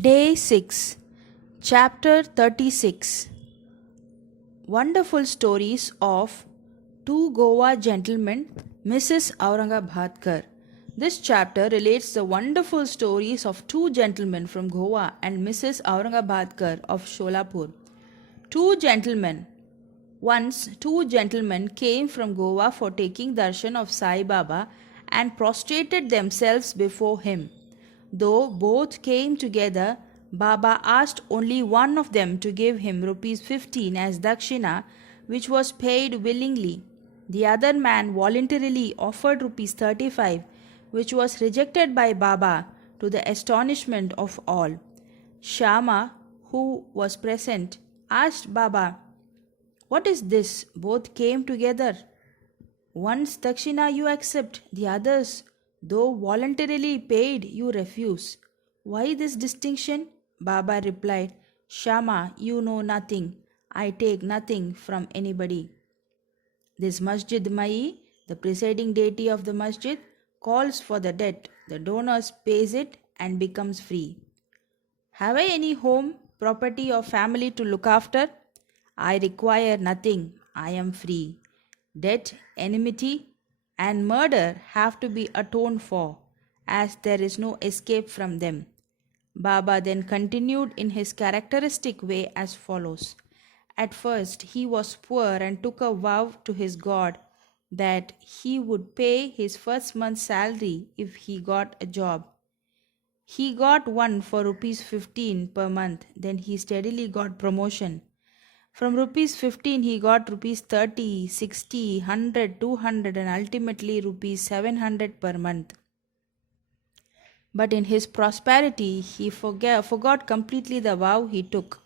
Day 6, Chapter 36. Wonderful Stories of Two Goa Gentlemen, Mrs. Aurangabadkar. This chapter relates the wonderful stories of two gentlemen from Goa and Mrs. Aurangabadkar of Sholapur. Two gentlemen. Once, two gentlemen came from Goa for taking darshan of Sai Baba and prostrated themselves before him. Though both came together, Baba asked only one of them to give him rupees 15 as dakshina, which was paid willingly. The other man voluntarily offered rupees 35, which was rejected by Baba to the astonishment of all. Shama, who was present, asked Baba, "What is this? Both came together. One's dakshina you accept, the others, though voluntarily paid, you refuse. Why this distinction?" Baba replied, "Shama, you know nothing. I take nothing from anybody. This Masjid Mai, the presiding deity of the masjid, calls for the debt. The donor pays it and becomes free. Have I any home, property, or family to look after? I require nothing. I am free. Debt, enmity, and murder have to be atoned for, as there is no escape from them." Baba then continued in his characteristic way as follows. At first, he was poor and took a vow to his God that he would pay his first month's salary if he got a job. He got one for rupees 15 per month, then he steadily got promotion. From rupees 15 he got rupees 30, 60, 100, 200 and ultimately rupees 700 per month. But in his prosperity he forgot completely the vow he took.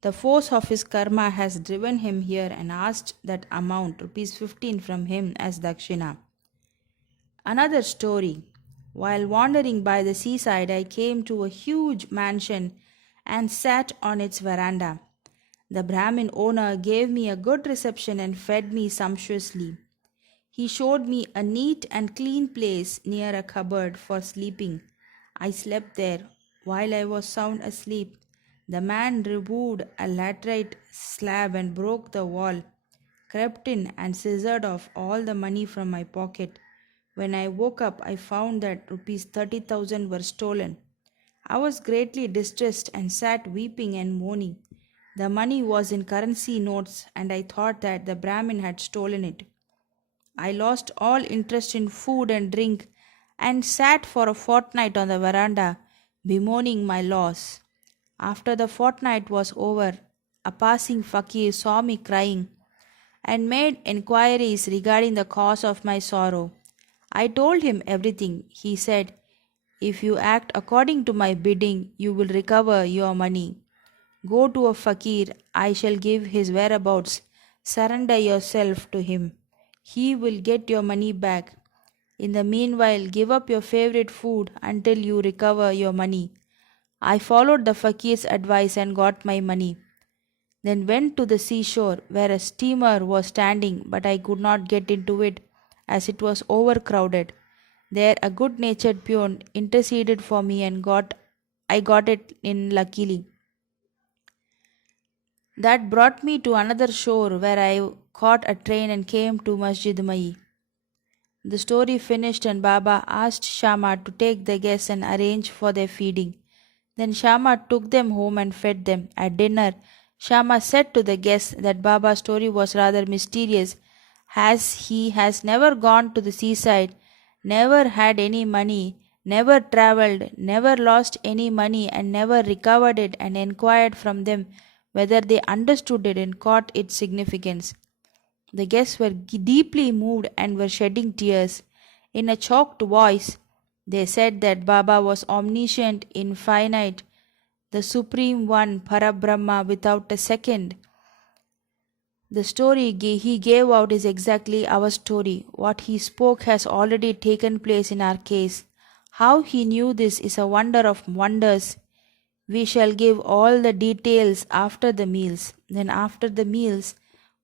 The force of his karma has driven him here and asked that amount, rupees 15, from him as dakshina. Another story. While wandering by the seaside, I came to a huge mansion and sat on its veranda. The Brahmin owner gave me a good reception and fed me sumptuously. He showed me a neat and clean place near a cupboard for sleeping. I slept there. While I was sound asleep, the man removed a laterite slab and broke the wall, crept in and scissored off all the money from my pocket. When I woke up, I found that rupees 30,000 were stolen. I was greatly distressed and sat weeping and moaning. The money was in currency notes, and I thought that the Brahmin had stolen it. I lost all interest in food and drink and sat for a fortnight on the veranda, bemoaning my loss. After the fortnight was over, a passing fakir saw me crying and made enquiries regarding the cause of my sorrow. I told him everything. He said, "If you act according to my bidding, you will recover your money. Go to a fakir, I shall give his whereabouts. Surrender yourself to him. He will get your money back. In the meanwhile, give up your favorite food until you recover your money." I followed the fakir's advice and got my money. Then went to the seashore where a steamer was standing, but I could not get into it as it was overcrowded. There a good natured peon interceded for me and I got it in luckily. That brought me to another shore where I caught a train and came to Masjid Mai. The story finished and Baba asked Shama to take the guests and arrange for their feeding. Then Shama took them home and fed them. At dinner, Shama said to the guests that Baba's story was rather mysterious, as he has never gone to the seaside, never had any money, never travelled, never lost any money, and never recovered it, and inquired from them whether they understood it and caught its significance. The guests were deeply moved and were shedding tears. In a choked voice, they said that Baba was omniscient, infinite, the Supreme One, Parabrahma, without a second. The story he gave out is exactly our story. What he spoke has already taken place in our case. How he knew this is a wonder of wonders. We shall give all the details after the meals. Then, after the meals,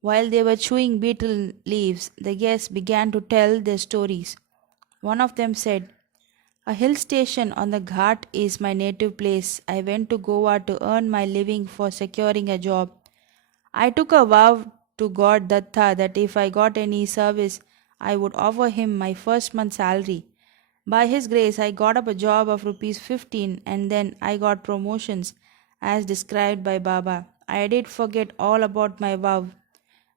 while they were chewing betel leaves, the guests began to tell their stories. One of them said, A hill station on the Ghat is my native place. I went to Goa to earn my living for securing a job. I took a vow to God Datta that if I got any service, I would offer him my first month's salary. By his grace, I got up a job of rupees 15 and then I got promotions as described by Baba. I did forget all about my vow.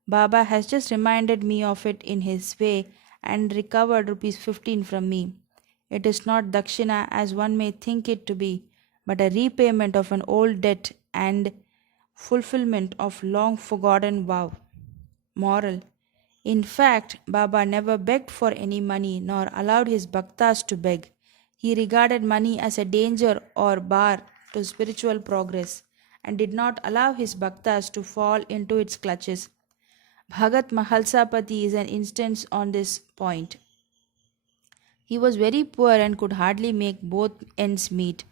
Baba has just reminded me of it in his way and recovered rupees 15 from me. It is not dakshina as one may think it to be, but a repayment of an old debt and fulfillment of long forgotten vow. Moral. In fact, Baba never begged for any money nor allowed his bhaktas to beg. He regarded money as a danger or bar to spiritual progress and did not allow his bhaktas to fall into its clutches. Bhagat Mahalsapati is an instance on this point. He was very poor and could hardly make both ends meet.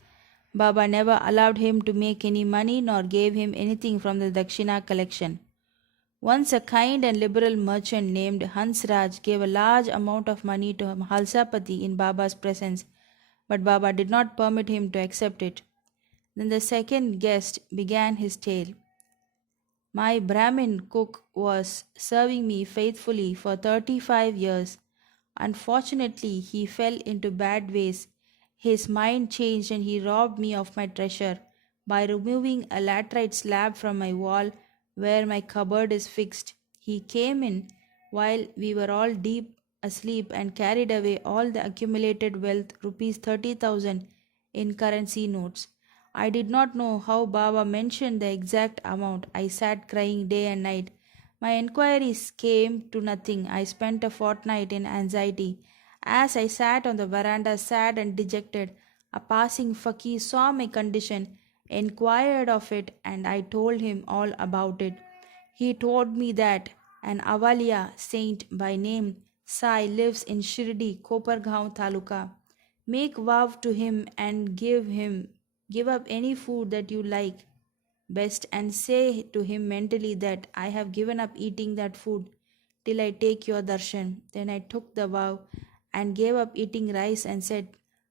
Baba never allowed him to make any money nor gave him anything from the Dakshina collection. Once a kind and liberal merchant named Hansraj gave a large amount of money to Mahalsapati in Baba's presence, but Baba did not permit him to accept it. Then the second guest began his tale. My Brahmin cook was serving me faithfully for 35 years. Unfortunately, he fell into bad ways. His mind changed and he robbed me of my treasure by removing a laterite slab from my wall where my cupboard is fixed. He came in while we were all deep asleep and carried away all the accumulated wealth, rupees 30,000 in currency notes. I did not know how Baba mentioned the exact amount. I sat crying day and night. My enquiries came to nothing. I spent a fortnight in anxiety. As I sat on the veranda, sad and dejected, a passing fakir saw my condition, inquired of it, and I told him all about it. He told me that an Avaliya saint by name Sai lives in Shirdi, Kopargaon Taluka. Make vow to him and give up any food that you like best and say to him mentally that I have given up eating that food till I take your darshan. Then I took the vow and gave up eating rice and said,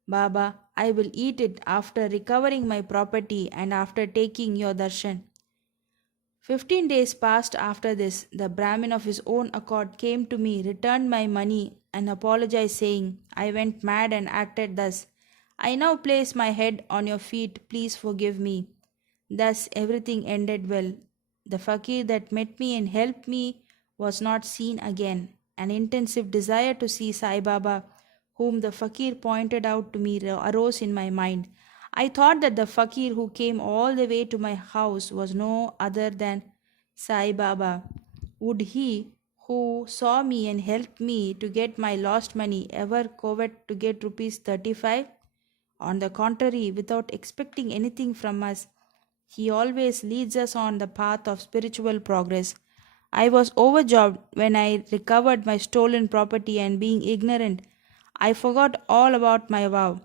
Baba, I will eat it after recovering my property and after taking your darshan. 15 days passed after this. The Brahmin of his own accord came to me, returned my money, and apologized, saying, I went mad and acted thus. I now place my head on your feet, please forgive me. Thus everything ended well. The fakir that met me and helped me was not seen again. An intensive desire to see Sai Baba, whom the fakir pointed out to me, arose in my mind. I thought that the fakir who came all the way to my house was no other than Sai Baba. Would he, who saw me and helped me to get my lost money, ever covet to get rupees 35? On the contrary, without expecting anything from us, he always leads us on the path of spiritual progress. I was overjoyed when I recovered my stolen property, and being ignorant, I forgot all about my vow.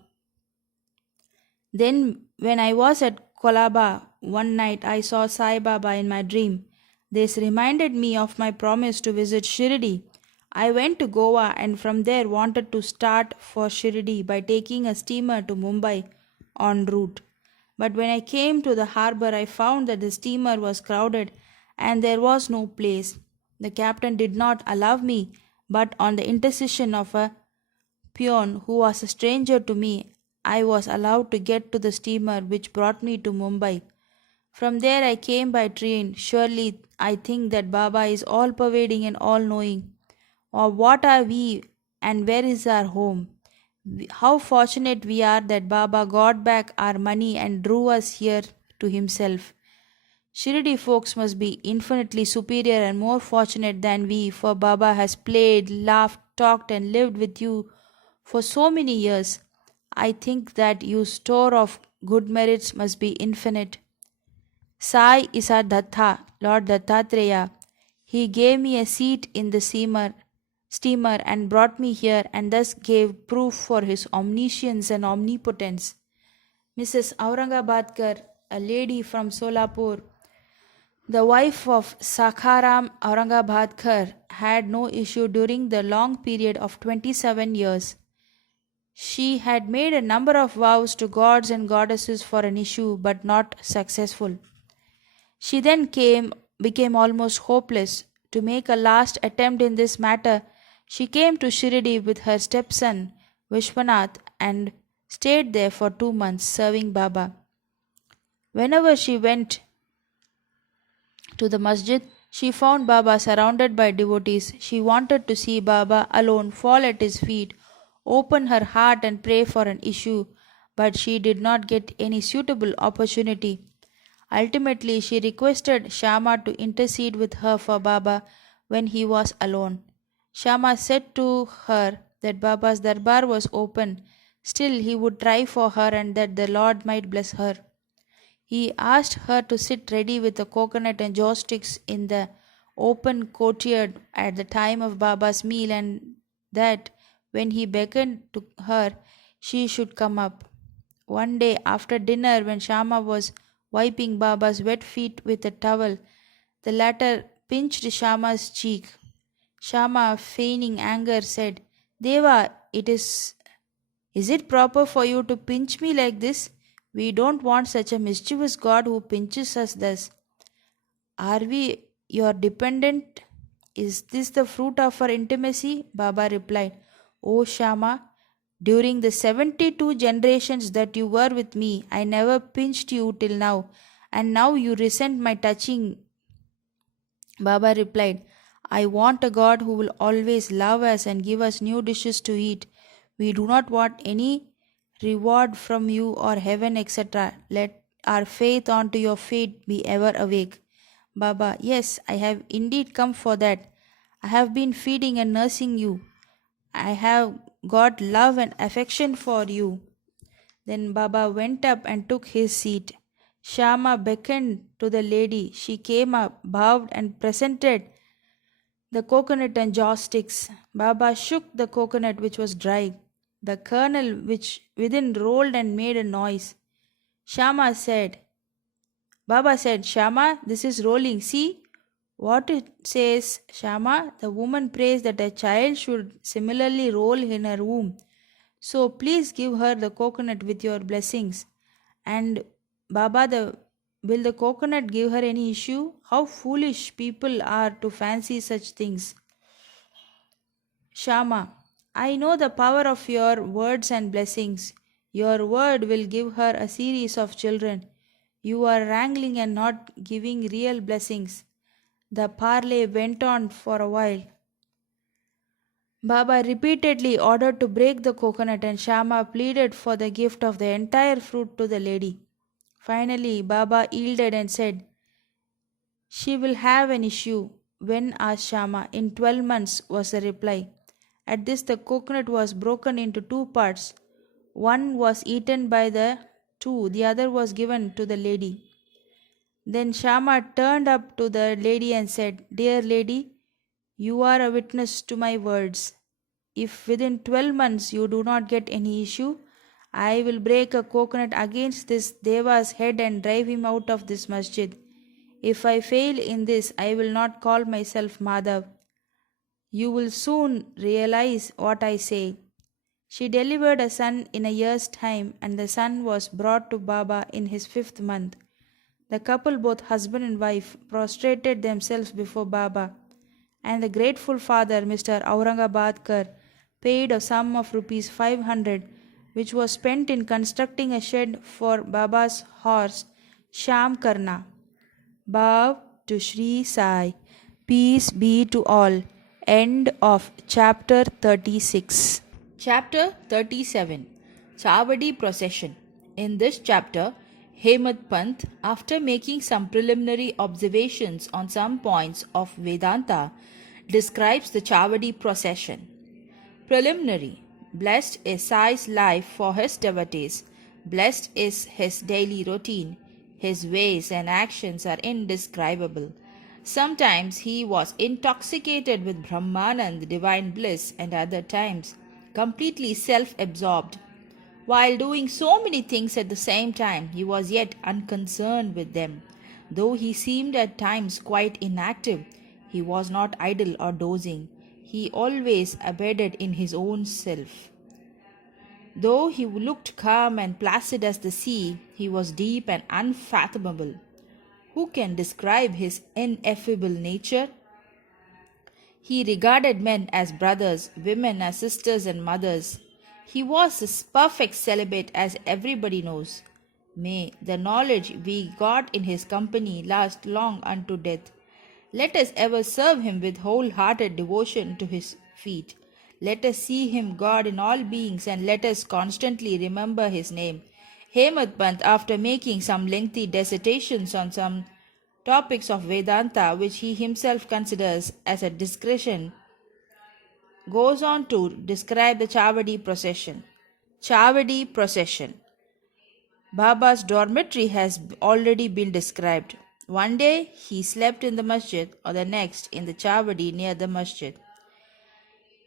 Then, when I was at Kolaba one night, I saw Sai Baba in my dream. This reminded me of my promise to visit Shirdi. I went to Goa and from there wanted to start for Shirdi by taking a steamer to Mumbai en route. But when I came to the harbor, I found that the steamer was crowded and there was no place. The captain did not allow me, but on the intercession of a peon who was a stranger to me, I was allowed to get to the steamer which brought me to Mumbai. From there I came by train. Surely I think that Baba is all pervading and all knowing. Or what are we and where is our home? How fortunate we are that Baba got back our money and drew us here to himself. Shirdi folks must be infinitely superior and more fortunate than we, for Baba has played, laughed, talked, and lived with you for so many years. I think that your store of good merits must be infinite. Sai is our Datta, Lord Dattatreya. He gave me a seat in the steamer and brought me here and thus gave proof for his omniscience and omnipotence. Mrs. Aurangabadkar, a lady from Solapur, the wife of Sakharam Aurangabadkar, had no issue during the long period of 27 years. She had made a number of vows to gods and goddesses for an issue, but not successful. She then became almost hopeless. To make a last attempt in this matter, she came to Shirdi with her stepson Vishwanath and stayed there for 2 months serving Baba. Whenever she went to the masjid, she found Baba surrounded by devotees. She wanted to see Baba alone fall at his feet, open her heart and pray for an issue, but she did not get any suitable opportunity. Ultimately, she requested Shama to intercede with her for Baba when he was alone. Shama said to her that Baba's darbar was open, still he would try for her and that the Lord might bless her. He asked her to sit ready with a coconut and joss sticks in the open courtyard at the time of Baba's meal, and that when he beckoned to her, she should come up. One day after dinner, when Shama was wiping Baba's wet feet with a towel, the latter pinched Shama's cheek. Shama, feigning anger, said, Deva, is it proper for you to pinch me like this? We don't want such a mischievous God who pinches us thus. Are we your dependent? Is this the fruit of our intimacy? Baba replied, O Shama, during the 72 generations that you were with me, I never pinched you till now, and now you resent my touching. Baba replied, I want a God who will always love us and give us new dishes to eat. We do not want any reward from you or heaven, etc. Let our faith onto your feet be ever awake. Baba, yes, I have indeed come for that. I have been feeding and nursing you. I have got love and affection for you. Then Baba went up and took his seat. Shama beckoned to the lady. She came up, bowed, and presented the coconut and joss sticks. Baba shook the coconut, which was dry. The kernel, which within rolled and made a noise. Baba said, Shama, this is rolling. See what it says, Shama. The woman prays that a child should similarly roll in her womb. So please give her the coconut with your blessings. And Baba, will the coconut give her any issue? How foolish people are to fancy such things. Shama, I know the power of your words and blessings. Your word will give her a series of children. You are wrangling and not giving real blessings. The parley went on for a while. Baba repeatedly ordered to break the coconut, and Shama pleaded for the gift of the entire fruit to the lady. Finally, Baba yielded and said, She will have an issue. When? Asked Shama. In 12 months, was the reply. At this, the coconut was broken into two parts. One was eaten by the two, the other was given to the lady. Then Shama turned up to the lady and said, Dear lady, you are a witness to my words. If within 12 months you do not get any issue, I will break a coconut against this Deva's head and drive him out of this masjid. If I fail in this, I will not call myself Madhav. You will soon realize what I say. She delivered a son in a year's time, and the son was brought to Baba in his 5th month. The couple, both husband and wife, prostrated themselves before Baba, and the grateful father, Mr. Aurangabadkar, paid a sum of rupees 500, which was spent in constructing a shed for Baba's horse, Sham Karna. Bow to Sri Sai. Peace be to all. End of chapter 36. Chapter 37. Chavadi Procession. In this chapter, Hemad Pant, after making some preliminary observations on some points of Vedanta, describes the Chavadi procession. Preliminary. Blessed is Sai's life for his devotees. Blessed is his daily routine. His ways and actions are indescribable. Sometimes he was intoxicated with Brahmanand, divine bliss, and other times completely self-absorbed. While doing so many things at the same time, he was yet unconcerned with them. Though he seemed at times quite inactive, he was not idle or dozing. He always abided in his own self. Though he looked calm and placid as the sea, he was deep and unfathomable. Who can describe his ineffable nature? He regarded men as brothers, women as sisters and mothers. He was as perfect celibate as everybody knows. May the knowledge we got in his company last long unto death. Let us ever serve him with wholehearted devotion to his feet. Let us see him God in all beings and let us constantly remember his name. Hemad Pant, after making some lengthy dissertations on some topics of Vedanta which he himself considers as a discretion, goes on to describe the Chavadi procession. Chavadi procession. Baba's dormitory has already been described. One day he slept in the masjid, or the next in the Chavadi near the masjid.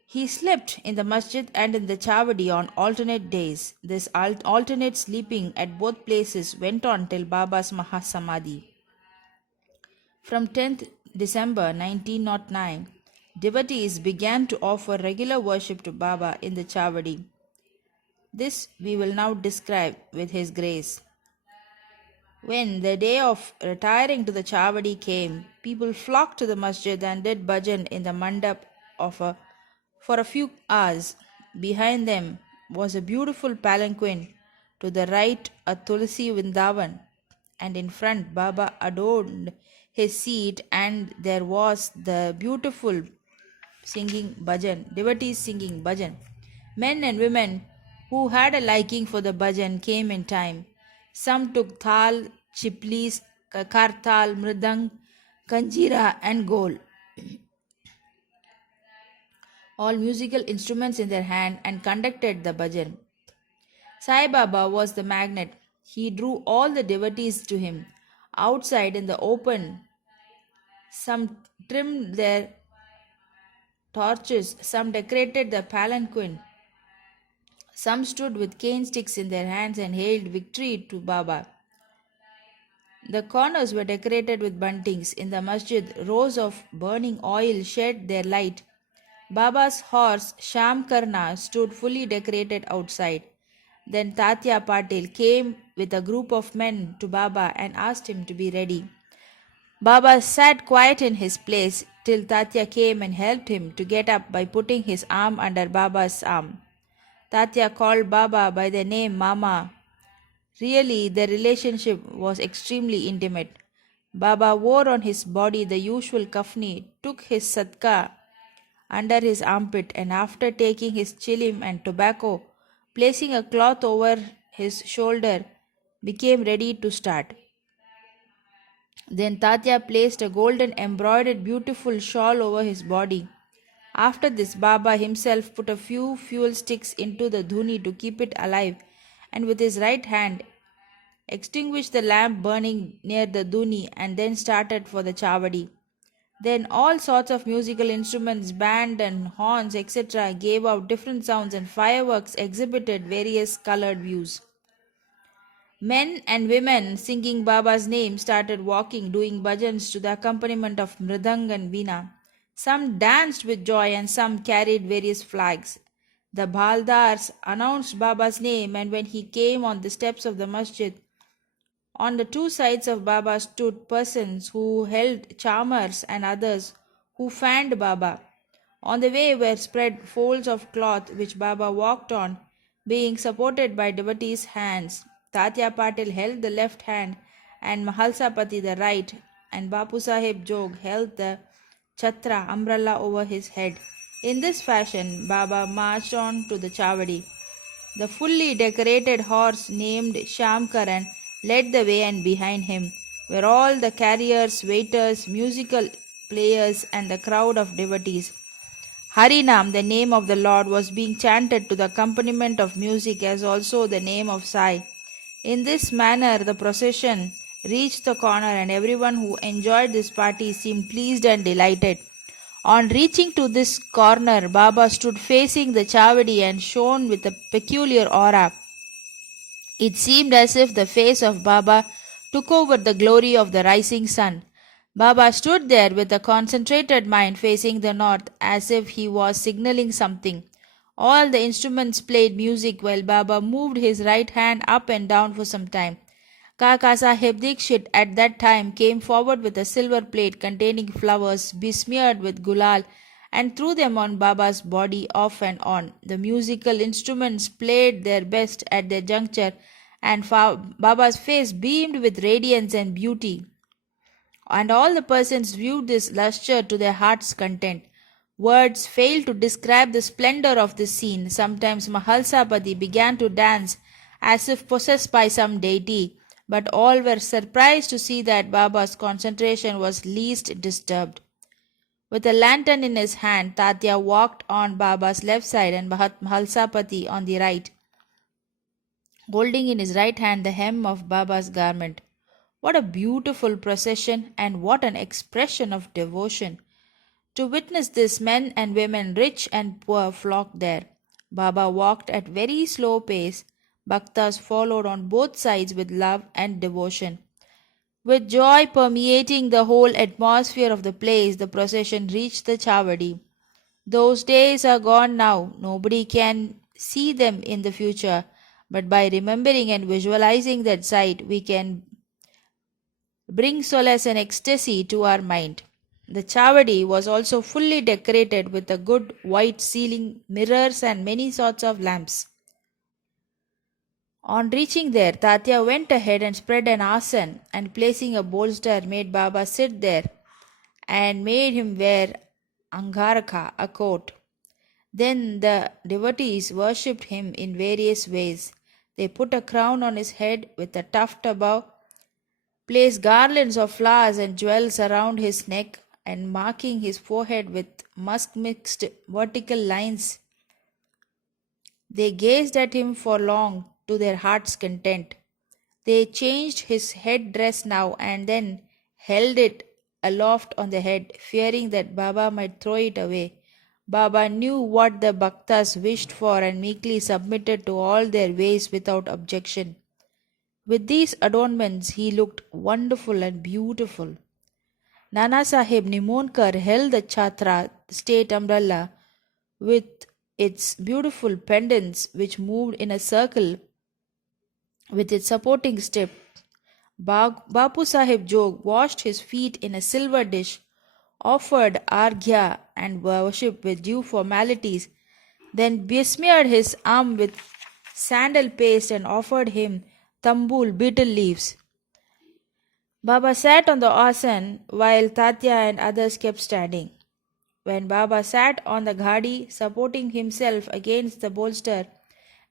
He slept in the masjid and in the Chavadi on alternate days. This alternate sleeping at both places went on till Baba's Mahasamadhi. From 10th December 1909, devotees began to offer regular worship to Baba in the Chavadi. This we will now describe with His grace. When the day of retiring to the Chavadi came, people flocked to the masjid and did bhajan in the mandap for a few hours. Behind them was a beautiful palanquin, to the right a Tulsi Vrindavan, and in front Baba adorned his seat, and there was the beautiful singing bhajan, devotees singing bhajan. Men and women who had a liking for the bhajan came in time. Some took thal, chiplis, kartal, mridang, kanjira, and gol, all musical instruments in their hand, and conducted the bhajan. Sai Baba was the magnet. He drew all the devotees to him. Outside in the open, some trimmed their torches, some decorated the palanquin, some stood with cane sticks in their hands and hailed victory to Baba. The corners were decorated with buntings. In the masjid, rows of burning oil shed their light. Baba's horse, Sham Karna, stood fully decorated outside. Then Tatya Patil came with a group of men to Baba and asked him to be ready. Baba sat quiet in his place till Tatya came and helped him to get up by putting his arm under Baba's arm. Tatya called Baba by the name Mama. Really, the relationship was extremely intimate. Baba wore on his body the usual kafni, took his sadka under his armpit, and after taking his chilim and tobacco, placing a cloth over his shoulder, became ready to start. Then Tatya placed a golden embroidered beautiful shawl over his body. After this, Baba himself put a few fuel sticks into the dhuni to keep it alive, and with his right hand extinguished the lamp burning near the dhuni, and then started for the Chavadi. Then all sorts of musical instruments, band and horns, etc., gave out different sounds, and fireworks exhibited various colored views. Men and women singing Baba's name started walking, doing bhajans to the accompaniment of mridang and veena. Some danced with joy and some carried various flags. The bhaldars announced Baba's name, and when he came on the steps of the masjid, on the two sides of Baba stood persons who held charmers and others who fanned Baba. On the way were spread folds of cloth which Baba walked on, being supported by devotees' hands. Tatya Patil held the left hand and Mahalsapati the right, and Bapu Sahib Jog held the chhatra umbrella over his head. In this fashion, Baba marched on to the Chavadi. The fully decorated horse named Shamkaran led the way, and behind him were all the carriers, waiters, musical players, and the crowd of devotees. Harinam, the name of the Lord, was being chanted to the accompaniment of music, as also the name of Sai. In this manner, the procession reached the corner, and everyone who enjoyed this party seemed pleased and delighted. On reaching to this corner, Baba stood facing the Chavadi and shone with a peculiar aura. It seemed as if the face of Baba took over the glory of the rising sun. Baba stood there with a concentrated mind facing the north, as if he was signaling something. All the instruments played music while Baba moved his right hand up and down for some time. Kaka Sahib Dikshit at that time came forward with a silver plate containing flowers besmeared with gulal and threw them on Baba's body off and on. The musical instruments played their best at their juncture, and Baba's face beamed with radiance and beauty. And all the persons viewed this lustre to their heart's content. Words fail to describe the splendor of this scene. Sometimes Mahalsapati began to dance as if possessed by some deity, but all were surprised to see that Baba's concentration was least disturbed. With a lantern in his hand, Tatya walked on Baba's left side and Mahalsapati on the right, holding in his right hand the hem of Baba's garment. What a beautiful procession and what an expression of devotion! To witness this, men and women, rich and poor, flocked there. Baba walked at very slow pace. Bhaktas followed on both sides with love and devotion. With joy permeating the whole atmosphere of the place, the procession reached the Chavadi. Those days are gone now. Nobody can see them in the future. But by remembering and visualizing that sight, we can bring solace and ecstasy to our mind. The Chavadi was also fully decorated with a good white ceiling, mirrors, and many sorts of lamps. On reaching there, Tatya went ahead and spread an asan and placing a bolster made Baba sit there and made him wear angaraka, a coat. Then the devotees worshipped him in various ways. They put a crown on his head with a tuft above, placed garlands of flowers and jewels around his neck, and marking his forehead with musk mixed vertical lines. They gazed at him for long to their heart's content. They changed his head dress now and then held it aloft on the head, fearing that Baba might throw it away. Baba knew what the bhaktas wished for and meekly submitted to all their ways without objection. With these adornments, he looked wonderful and beautiful. Nana Sahib Nimonkar held the chhatra, state umbrella, with its beautiful pendants which moved in a circle with its supporting step. Bapu Sahib Jog washed his feet in a silver dish, offered arghya and worship with due formalities, then besmeared his arm with sandal paste and offered him tambul betel leaves. Baba sat on the asan while Tatya and others kept standing. When Baba sat on the ghadi, supporting himself against the bolster,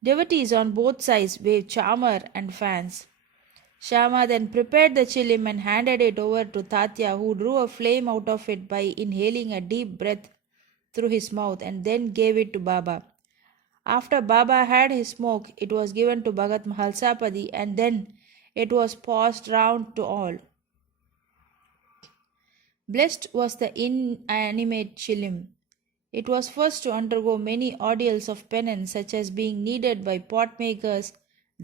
devotees on both sides waved chamar and fans. Shama then prepared the chilim and handed it over to Tatya, who drew a flame out of it by inhaling a deep breath through his mouth and then gave it to Baba. After Baba had his smoke, it was given to Bhagat Mahalsapati and then it was passed round to all. Blessed was the inanimate chilim. It was first to undergo many ordeals of penance, such as being kneaded by pot makers,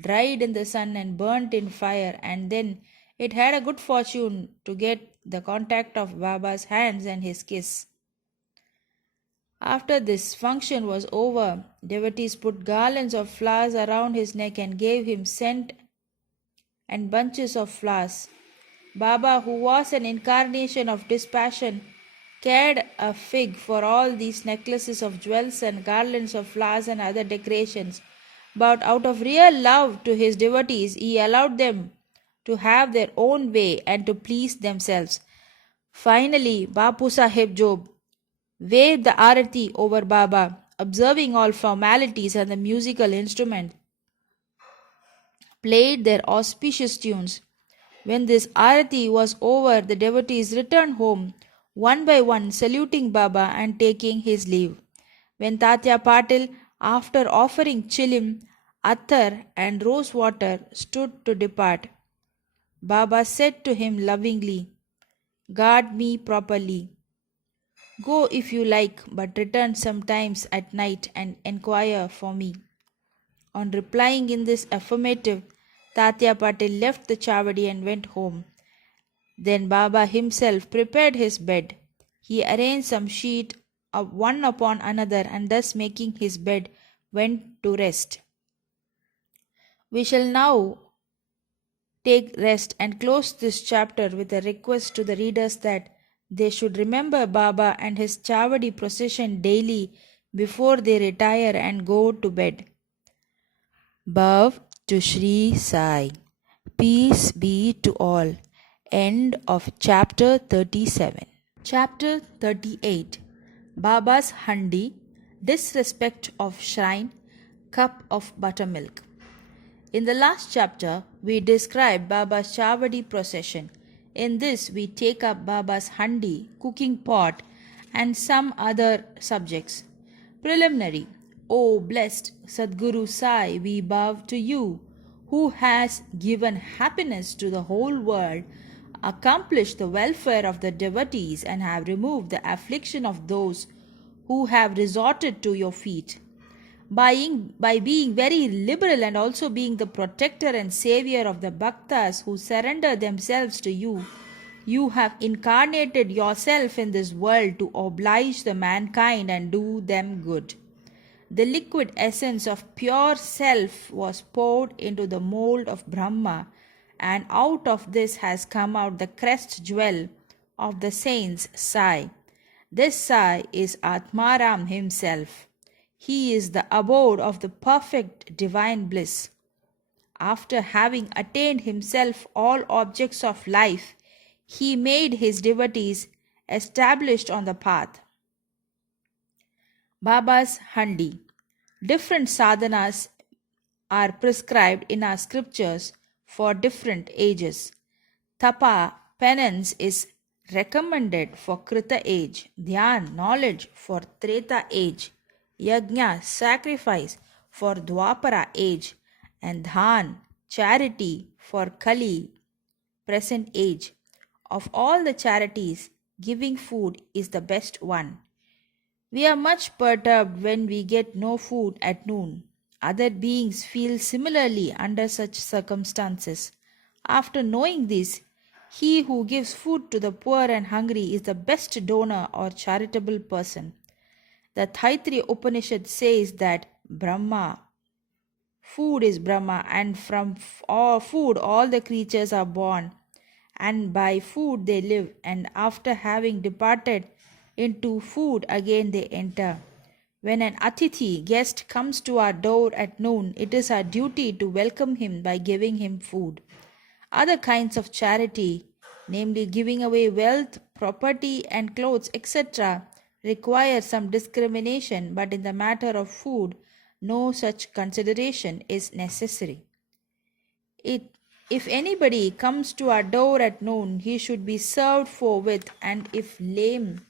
dried in the sun and burnt in fire, and then it had a good fortune to get the contact of Baba's hands and his kiss. After this function was over, devotees put garlands of flowers around his neck and gave him scent and bunches of flowers. Baba, who was an incarnation of dispassion, cared a fig for all these necklaces of jewels and garlands of flowers and other decorations. But out of real love to his devotees, he allowed them to have their own way and to please themselves. Finally, Bapu Sahib Job waved the arati over Baba, observing all formalities, and the musical instrument played their auspicious tunes. When this arati was over, the devotees returned home, one by one, saluting Baba and taking his leave. When Tatya Patil, after offering chilim, attar, and rose water, stood to depart, Baba said to him lovingly, "Guard me properly. Go if you like, but return sometimes at night and enquire for me." On replying in this affirmative, Tatya Patil left the Chavadi and went home. Then Baba himself prepared his bed. He arranged some sheet one upon another, and thus making his bed went to rest. We shall now take rest and close this chapter with a request to the readers that they should remember Baba and his Chavadi procession daily before they retire and go to bed. Bhav to Sri Sai. Peace be to all. End of chapter 37. Chapter 38. Baba's Handi, Disrespect of Shrine, Cup of Buttermilk. In the last chapter, we describe Baba's Chavadi procession. In this, we take up Baba's handi, cooking pot, and some other subjects. Preliminary. O blessed Sadguru Sai, we bow to you, who has given happiness to the whole world, accomplished the welfare of the devotees, and have removed the affliction of those who have resorted to your feet. By being very liberal and also being the protector and savior of the bhaktas who surrender themselves to you, you have incarnated yourself in this world to oblige the mankind and do them good. The liquid essence of pure self was poured into the mold of Brahma, and out of this has come out the crest jewel of the saints, Sai. This Sai is Atmaram himself. He is the abode of the perfect divine bliss. After having attained himself all objects of life, he made his devotees established on the path. Baba's Handi. Different sadhanas are prescribed in our scriptures for different ages. Tapa, penance, is recommended for Krita age, Dhyan, knowledge, for Treta age, Yajna, sacrifice, for Dwapara age, and Dhan, charity, for Kali, present age. Of all the charities, giving food is the best one. We are much perturbed when we get no food at noon. Other beings feel similarly under such circumstances. After knowing this, he who gives food to the poor and hungry is the best donor or charitable person. The Taittiriya Upanishad says that food is Brahma, and from all food all the creatures are born, and by food they live, and after having departed into food again they enter. When an Atithi guest comes to our door at noon, it is our duty to welcome him by giving him food. Other kinds of charity, namely giving away wealth, property, and clothes, etc., require some discrimination, but in the matter of food, no such consideration is necessary. If anybody comes to our door at noon, he should be served forthwith, and if lame,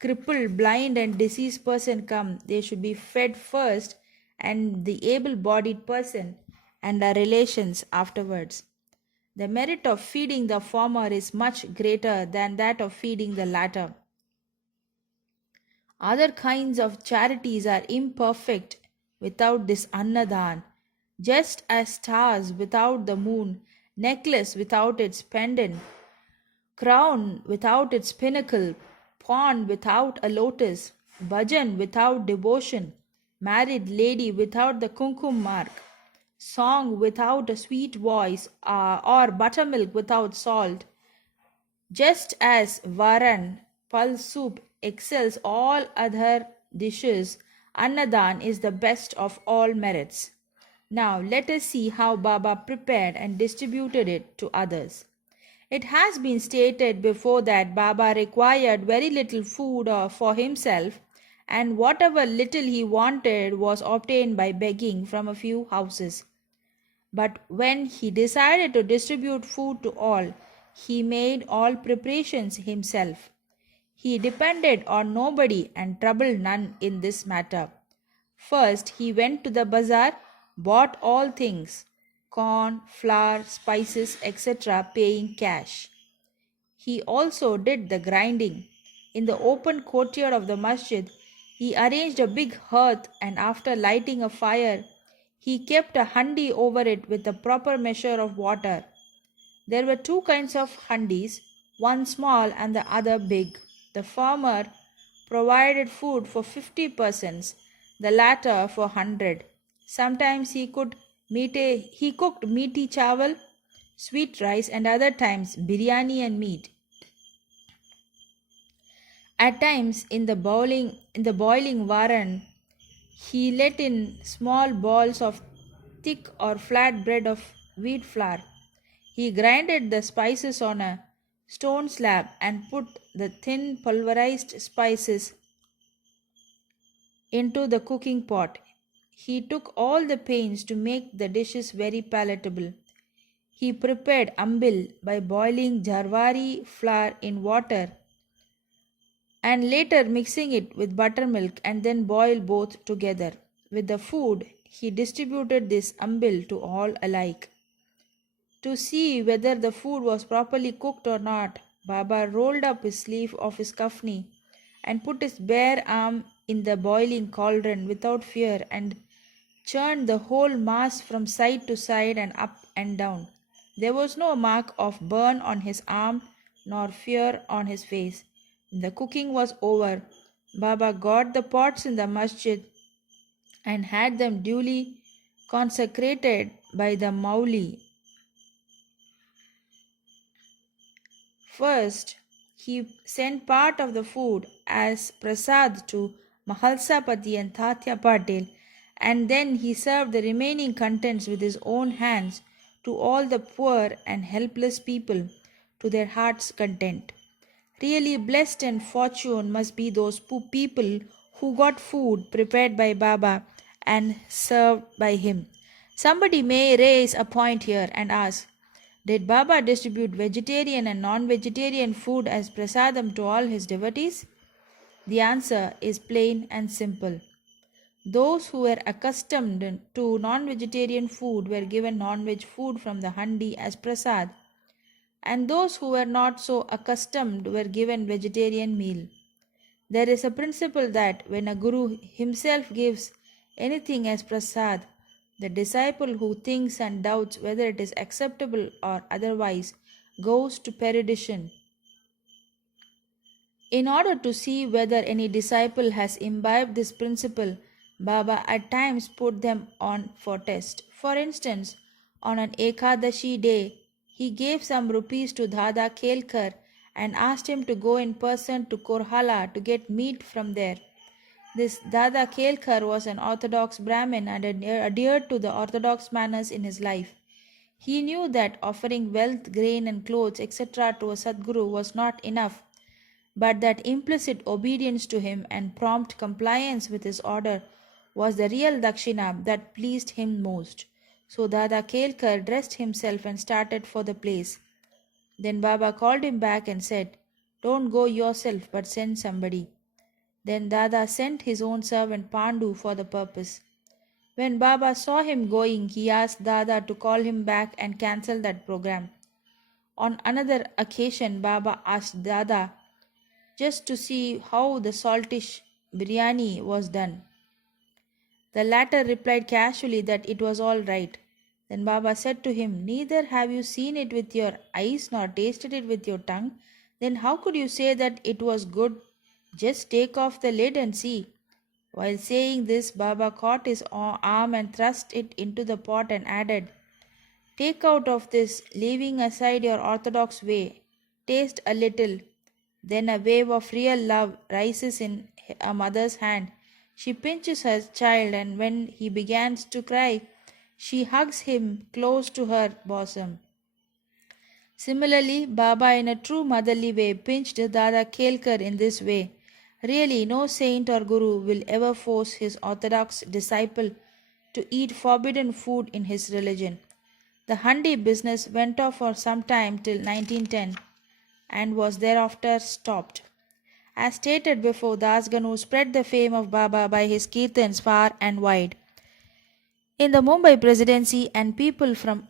crippled, blind, and diseased person come, they should be fed first, and the able-bodied person and our relations afterwards. The merit of feeding the former is much greater than that of feeding the latter. Other kinds of charities are imperfect without this Annadan, just as stars without the moon, necklace without its pendant, crown without its pinnacle, pond without a lotus, bhajan without devotion, married lady without the kumkum mark, song without a sweet voice, or buttermilk without salt. Just as varan, pulse soup, excels all other dishes, Annadan is the best of all merits. Now let us see how Baba prepared and distributed it to others. It has been stated before that Baba required very little food for himself, and whatever little he wanted was obtained by begging from a few houses. But when he decided to distribute food to all, he made all preparations himself. He depended on nobody and troubled none in this matter. First, he went to the bazaar, bought all things, corn, flour, spices, etc., paying cash. He also did the grinding. In the open courtyard of the masjid, he arranged a big hearth, and after lighting a fire, he kept a handi over it with a proper measure of water. There were two kinds of handis, one small and the other big. The former provided food for 50 persons, the latter for 100. Sometimes he cooked meaty chawal, sweet rice, and other times biryani and meat. At times in the boiling varan, he let in small balls of thick or flat bread of wheat flour. He grinded the spices on a stone slab and put the thin pulverized spices into the cooking pot. He took all the pains to make the dishes very palatable. He prepared ambil by boiling jarwari flour in water and later mixing it with buttermilk and then boil both together. With the food, he distributed this ambil to all alike. To see whether the food was properly cooked or not, Baba rolled up his sleeve of his kafni and put his bare arm in the boiling cauldron without fear and churned the whole mass from side to side and up and down. There was no mark of burn on his arm nor fear on his face. When the cooking was over, Baba got the pots in the masjid and had them duly consecrated by the Mauli. First, he sent part of the food as prasad to Mahalsapati and Tatya Patil, and then he served the remaining contents with his own hands to all the poor and helpless people to their heart's content. Really blessed and fortunate must be those people who got food prepared by Baba and served by him. Somebody may raise a point here and ask, did Baba distribute vegetarian and non-vegetarian food as prasadam to all his devotees? The answer is plain and simple. Those who were accustomed to non-vegetarian food were given non-veg food from the handi as prasad, and those who were not so accustomed were given vegetarian meal. There is a principle that when a guru himself gives anything as prasad, the disciple who thinks and doubts whether it is acceptable or otherwise goes to perdition. In order to see whether any disciple has imbibed this principle, Baba at times put them on for test. For instance, on an Ekadashi day, he gave some rupees to Dada Kelkar and asked him to go in person to Korhala to get meat from there. This Dada Kelkar was an orthodox Brahmin and adhered to the orthodox manners in his life. He knew that offering wealth, grain, and clothes, etc., to a Sadguru was not enough, but that implicit obedience to him and prompt compliance with his order was the real dakshina that pleased him most. So Dada Kelkar dressed himself and started for the place. Then Baba called him back and said, "Don't go yourself, but send somebody." Then Dada sent his own servant Pandu for the purpose. When Baba saw him going, he asked Dada to call him back and cancel that program. On another occasion, Baba asked Dada just to see how the saltish biryani was done. The latter replied casually that it was all right. Then Baba said to him, "Neither have you seen it with your eyes nor tasted it with your tongue. Then how could you say that it was good? Just take off the lid and see." While saying this, Baba caught his arm and thrust it into the pot and added, "Take out of this, leaving aside your orthodox way. Taste a little." Then a wave of real love rises in a mother's hand. She pinches her child, and when he begins to cry, she hugs him close to her bosom. Similarly, Baba, in a true motherly way, pinched Dada Kelkar in this way. Really, no saint or guru will ever force his orthodox disciple to eat forbidden food in his religion. The handi business went off for some time till 1910 and was thereafter stopped. As stated before, Das Ganu spread the fame of Baba by his kirtans far and wide. In the Mumbai presidency, and people from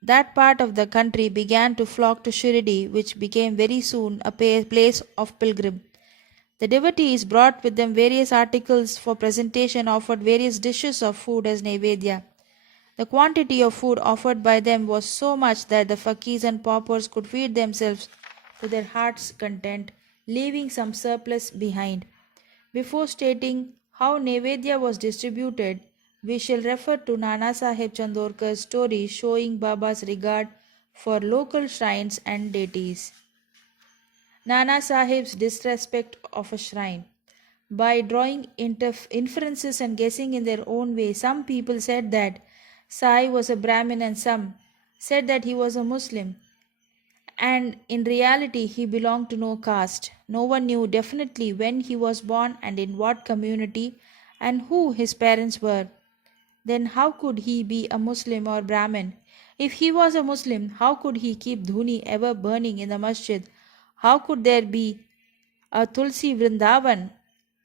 that part of the country began to flock to Shirdi, which became very soon a place of pilgrim. The devotees brought with them various articles for presentation, offered various dishes of food as Naivedya. The quantity of food offered by them was so much that the fakirs and paupers could feed themselves to their heart's content, leaving some surplus behind. Before stating how Nevedya was distributed, we shall refer to Nana Sahib Chandorkar's story showing Baba's regard for local shrines and deities. Nana Sahib's disrespect of a shrine. By drawing inferences and guessing in their own way, some people said that Sai was a Brahmin and some said that he was a Muslim. And in reality, he belonged to no caste. No one knew definitely when he was born and in what community and who his parents were. Then how could he be a Muslim or Brahmin? If he was a Muslim, how could he keep dhuni ever burning in the masjid? How could there be a Tulsi Vrindavan?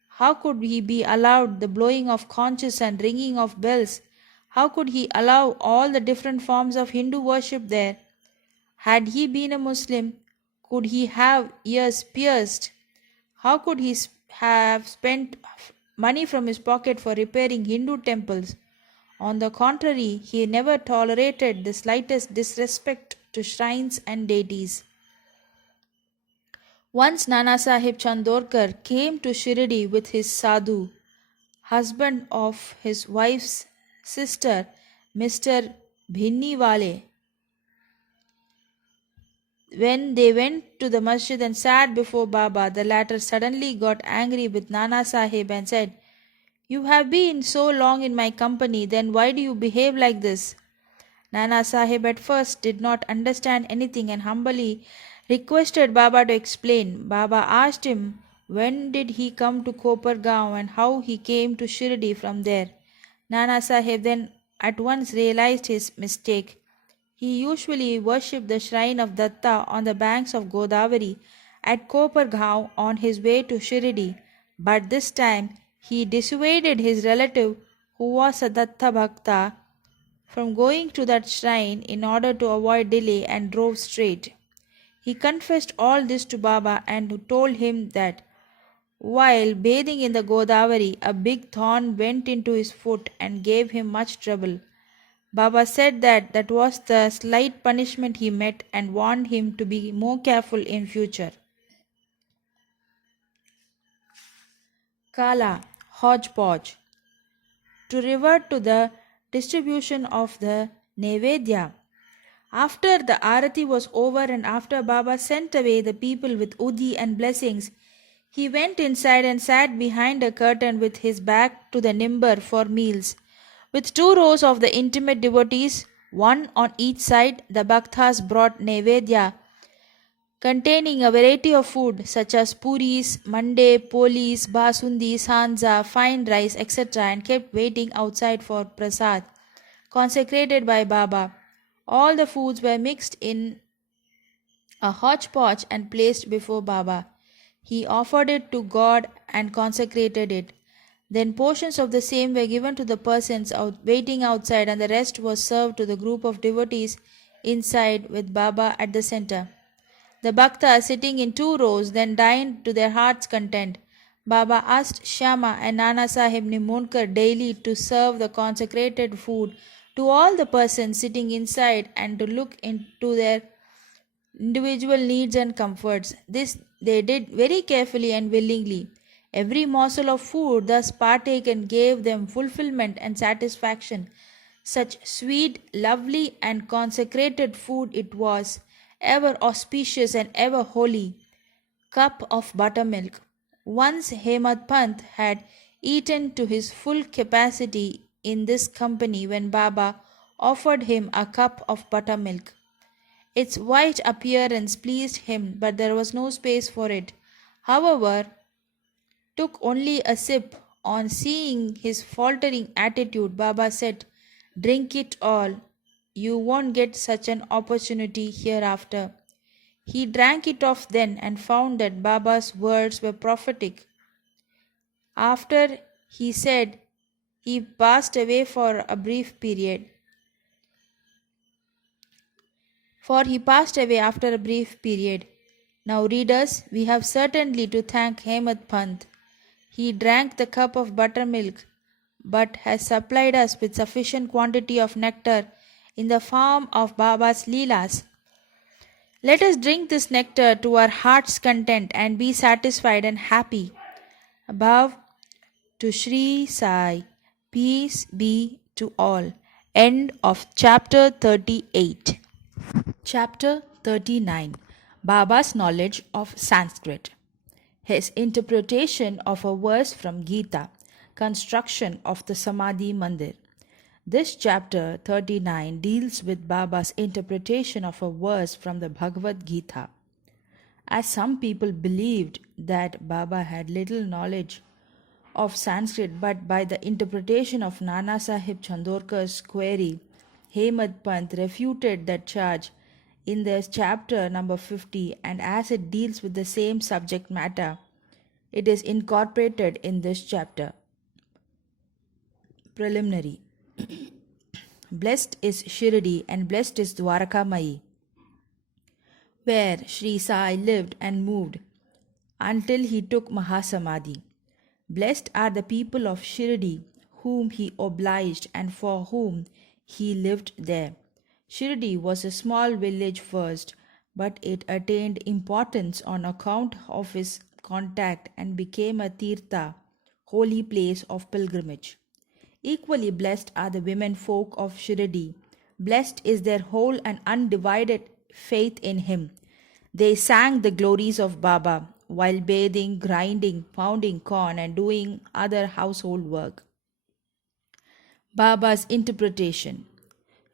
How could he be allowed the blowing of conches and ringing of bells? How could he allow all the different forms of Hindu worship there? Had he been a Muslim, could he have ears pierced? How could he have spent money from his pocket for repairing Hindu temples? On the contrary, he never tolerated the slightest disrespect to shrines and deities. Once Nana Sahib Chandorkar came to Shirdi with his sadhu, husband of his wife's sister, Mr. Bhinniwale. When they went to the masjid and sat before Baba, the latter suddenly got angry with Nana Sahib and said, "You have been so long in my company, then why do you behave like this?" Nana Sahib at first did not understand anything and humbly requested Baba to explain. Baba asked him when did he come to Kopargaon and how he came to Shirdi from there. Nana Sahib then at once realized his mistake. He usually worshipped the shrine of Datta on the banks of Godavari at Kopargaon on his way to Shirdi, but this time he dissuaded his relative, who was a Datta Bhakta, from going to that shrine in order to avoid delay and drove straight. He confessed all this to Baba and told him that while bathing in the Godavari, a big thorn went into his foot and gave him much trouble. Baba said that was the slight punishment he met and warned him to be more careful in future. Kala, hodgepodge. To revert to the distribution of the Nevedya. After the Arati was over and after Baba sent away the people with Udi and blessings, he went inside and sat behind a curtain with his back to the nimbar for meals. With 2 rows of the intimate devotees, one on each side, the Bhaktas brought Nevedya, containing a variety of food such as puris, mande, polis, basundi, sanza, fine rice, etc., and kept waiting outside for prasad, consecrated by Baba. All the foods were mixed in a hodgepodge and placed before Baba. He offered it to God and consecrated it. Then portions of the same were given to the persons waiting outside, and the rest was served to the group of devotees inside with Baba at the center. The Bhaktas, sitting in 2 rows, then dined to their heart's content. Baba asked Shyama and Nana Sahib Nimonekar daily to serve the consecrated food to all the persons sitting inside and to look into their individual needs and comforts. This they did very carefully and willingly. Every morsel of food thus partaken gave them fulfillment and satisfaction. Such sweet, lovely, and consecrated food it was, ever auspicious and ever holy. Cup of buttermilk. Once Hemad Pant had eaten to his full capacity in this company when Baba offered him a cup of buttermilk. Its white appearance pleased him, but there was no space for it. However, took only a sip. On seeing his faltering attitude, Baba said, "Drink it all. You won't get such an opportunity hereafter." He drank it off then and found that Baba's words were prophetic. After he said, he passed away for a brief period. For he passed away after a brief period. Now, readers, we have certainly to thank Hemad Pant. He drank the cup of buttermilk, but has supplied us with sufficient quantity of nectar in the form of Baba's Leelas. Let us drink this nectar to our heart's content and be satisfied and happy. Above to Sri Sai, peace be to all. End of chapter 38. Chapter 39. Baba's knowledge of Sanskrit. His interpretation of a verse from Gita, construction of the Samadhi Mandir. This chapter 39 deals with Baba's interpretation of a verse from the Bhagavad Gita. As some people believed that Baba had little knowledge of Sanskrit, but by the interpretation of Nana Sahib Chandorkar's query, Hemad Pant refuted that charge in the chapter number 50, and as it deals with the same subject matter, it is incorporated in this chapter. Preliminary. Blessed is Shirdi and blessed is Dwaraka where Sri Sai lived and moved until he took Mahasamadhi. Blessed are the people of Shirdi, whom he obliged and for whom he lived there. Shirdi was a small village first, but it attained importance on account of his contact and became a tirtha, holy place of pilgrimage. Equally blessed are the women folk of Shirdi. Blessed is their whole and undivided faith in him. They sang the glories of Baba while bathing, grinding, pounding corn, and doing other household work. Baba's interpretation.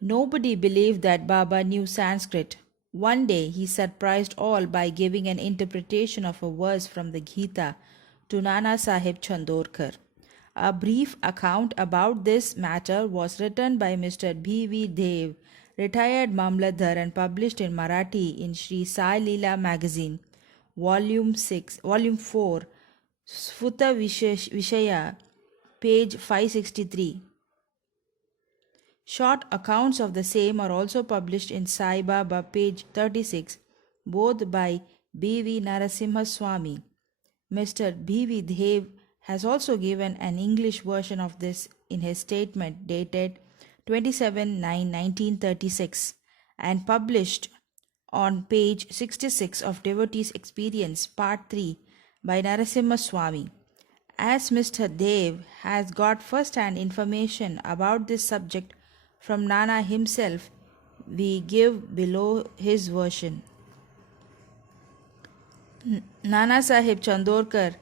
Nobody believed that Baba knew Sanskrit. One day he surprised all by giving an interpretation of a verse from the Gita to Nana Sahib Chandorkar. A brief account about this matter was written by Mr. B.V. Dev, retired Mamlatdar, and published in Marathi in Sri Sai Leela magazine, volume 4, Sfuta Vishaya, page 563. Short accounts of the same are also published in Sai Baba, page 36, both by B.V. Narasimha Swami. Mr. B.V. Dev has also given an English version of this in his statement dated 27/9/1936 and published on page 66 of Devotee's Experience, Part 3 by Narasimha Swami. As Mr. Dev has got first-hand information about this subject from Nana himself, we give below his version. Nana Sahib Chandorkar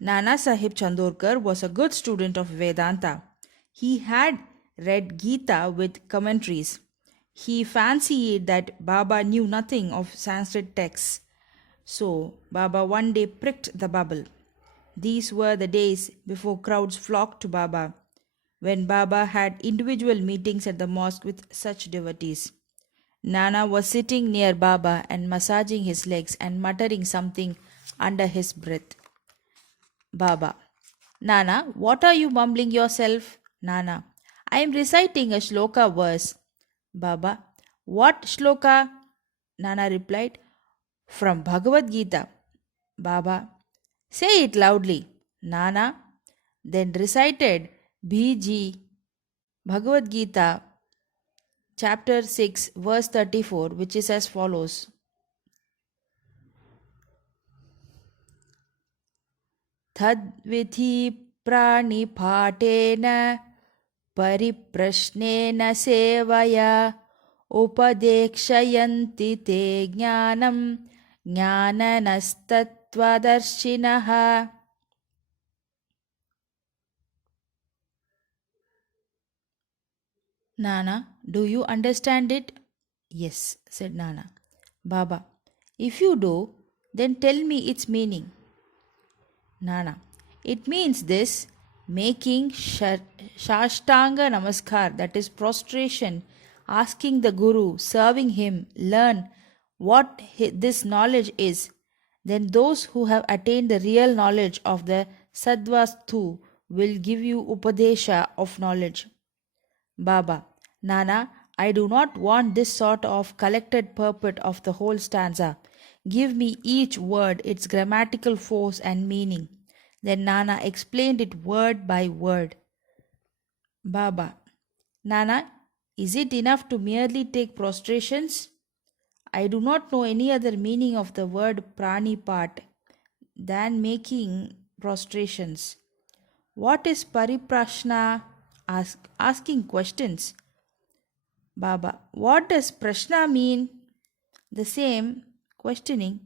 Nana Sahib Chandorkar was a good student of Vedanta. He had read Gita with commentaries. He fancied that Baba knew nothing of Sanskrit texts. So Baba one day pricked the bubble. These were the days before crowds flocked to Baba, when Baba had individual meetings at the mosque with such devotees. Nana was sitting near Baba and massaging his legs and muttering something under his breath. Baba: Nana, what are you mumbling yourself? Nana: I am reciting a shloka verse. Baba: What shloka? Nana replied: From Bhagavad Gita. Baba: Say it loudly. Nana then recited BG Bhagavad Gita chapter 6 verse 34, which is as follows. Tadvithi pranipatena pariprashnena sevaya upadekshayanti te jnanam jnananastattvadarshinah. Nana, do you understand it? Yes, said Nana. Baba: If you do, then tell me its meaning. Nana: It means this: making Shashtanga Namaskar, that is prostration, asking the Guru, serving him, learn what this knowledge is. Then those who have attained the real knowledge of the Sadvastu will give you Upadesha of knowledge. Baba: Nana, I do not want this sort of collected purport of the whole stanza. Give me each word, its grammatical force and meaning. Then Nana explained it word by word. Baba. Nana, is it enough to merely take prostrations? I do not know any other meaning of the word pranipat than making prostrations. What is pariprashna? Asking questions. Baba. What does prashna mean? The same. Questioning.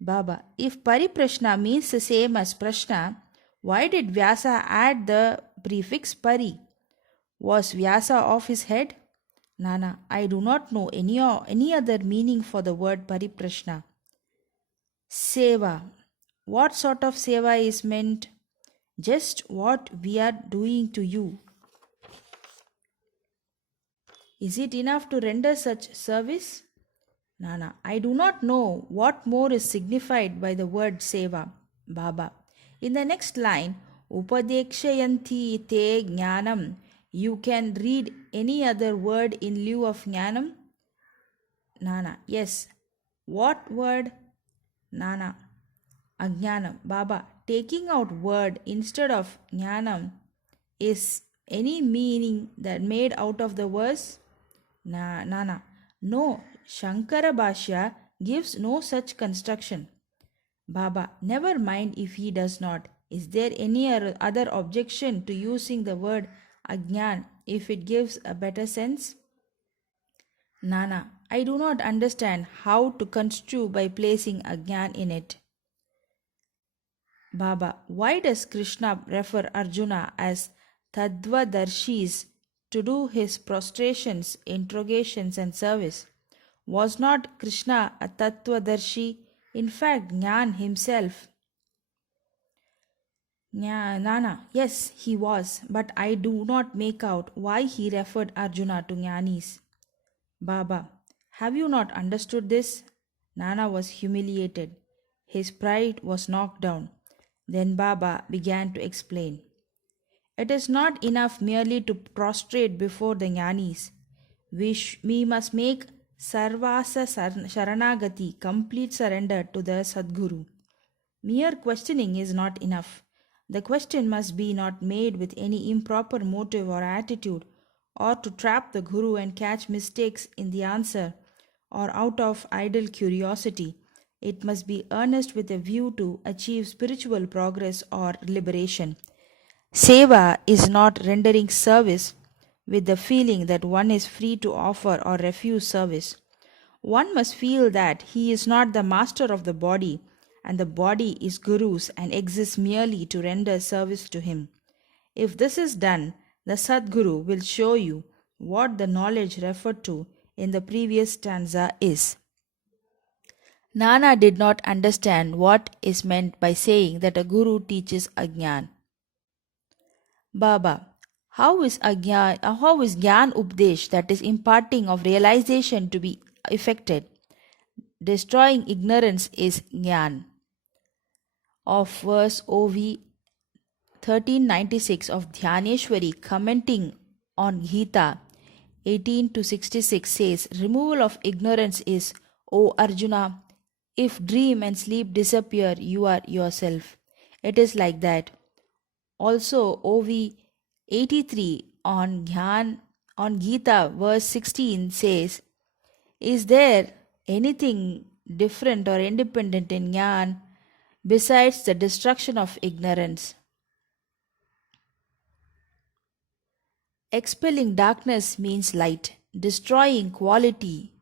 Baba. If pariprashna means the same as prashna, why did Vyasa add the prefix pari? Was Vyasa off his head? Nana, I do not know any other meaning for the word pariprashna. Seva. What sort of seva is meant? Just what we are doing to you. Is it enough to render such service? Nana, I do not know what more is signified by the word seva. Baba. In the next line, Upadekshayanti te jnanam, you can read any other word in lieu of jnanam? Nana, yes. What word? Nana, ajnanam. Baba, taking out word instead of jnanam is any meaning that made out of the verse? Nana, no. Shankara Bhashya gives no such construction. Baba, never mind if he does not. Is there any other objection to using the word ajnan if it gives a better sense? Nana, I do not understand how to construe by placing ajnan in it. Baba, why does Krishna refer Arjuna as Tadvadarshis to do his prostrations, interrogations and service? Was not Krishna a Tattvadarshi? In fact, Jnana himself. Nana, yes, he was, but I do not make out why he referred Arjuna to Jnanis. Baba, have you not understood this? Nana was humiliated. His pride was knocked down. Then Baba began to explain. It is not enough merely to prostrate before the Jnanis. We must make Sarvasa Sharanagati, complete surrender to the Sadguru. Mere questioning is not enough. The question must be not made with any improper motive or attitude, or to trap the Guru and catch mistakes in the answer, or out of idle curiosity. It must be earnest with a view to achieve spiritual progress or liberation. Seva is not rendering service with the feeling that one is free to offer or refuse service. One must feel that he is not the master of the body and the body is Guru's and exists merely to render service to him. If this is done, the Sadguru will show you what the knowledge referred to in the previous stanza is. Nana did not understand what is meant by saying that a Guru teaches Ajnan. Baba, how is Gyan Updesh, that is imparting of realization, to be effected? Destroying ignorance is Gyan. Of verse OV 1396 of Dhyaneshwari commenting on Gita 18 to 66 says, removal of ignorance is, O Arjuna, if dream and sleep disappear, you are yourself. It is like that. Also, OV 83 on Gita verse 16 says, is there anything different or independent in Jnana besides the destruction of ignorance? Expelling darkness means light. Destroying duality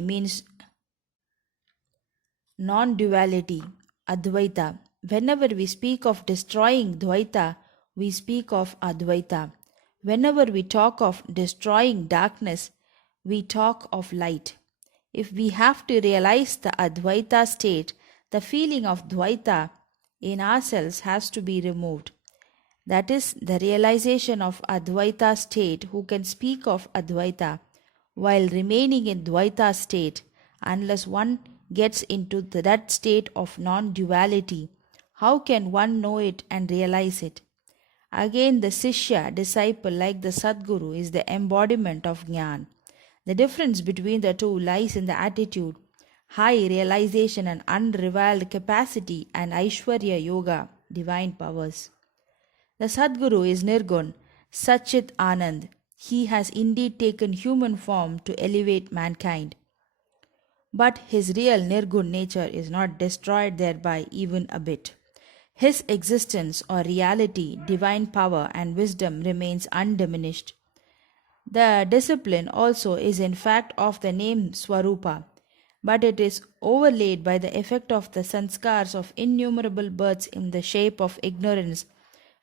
means non-duality, Advaita. Whenever we speak of destroying Dvaita, we speak of Advaita. Whenever we talk of destroying darkness, we talk of light. If we have to realize the Advaita state, the feeling of Dvaita in ourselves has to be removed. That is the realization of Advaita state who can speak of Advaita while remaining in Dvaita state. Unless one gets into that state of non-duality, how can one know it and realize it? Again, the Sishya, disciple like the Sadguru, is the embodiment of Jnana. The difference between the two lies in the attitude, high realization and unrevealed capacity, and Aishwarya Yoga. divine powers. The Sadguru is Nirgun, Satchit Anand. He has indeed taken human form to elevate mankind. But his real Nirgun nature is not destroyed thereby even a bit. His existence or reality, divine power, and wisdom remains undiminished. The discipline also is in fact of the name Swarupa, but it is overlaid by the effect of the sanskars of innumerable births in the shape of ignorance,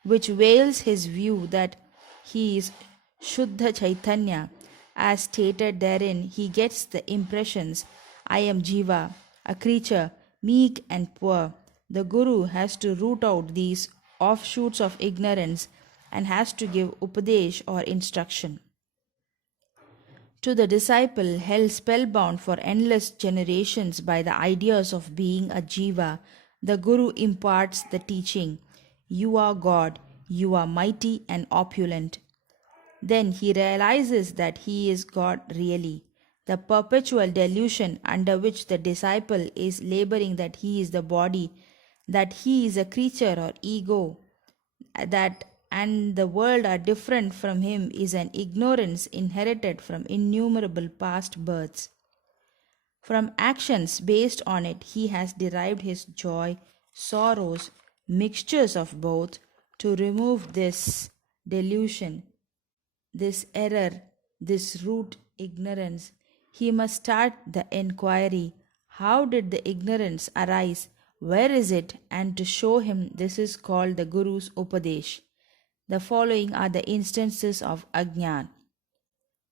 which veils his view that he is Shuddha Chaitanya. As stated therein, he gets the impressions I am Jiva, a creature, meek and poor. The Guru has to root out these offshoots of ignorance and has to give upadesh or instruction. To the disciple held spellbound for endless generations by the ideas of being a jiva, the Guru imparts the teaching, you are God, you are mighty and opulent. Then he realizes that he is God really. The perpetual delusion under which the disciple is laboring that he is the body, that he is a creature or ego, that and the world are different from him is an ignorance inherited from innumerable past births. From actions based on it, he has derived his joy, sorrows, mixtures of both. To remove this delusion, this error, this root ignorance, he must start the enquiry, how did the ignorance arise? Where is it? And to show him this is called the Guru's Upadesh. The following are the instances of Ajnan.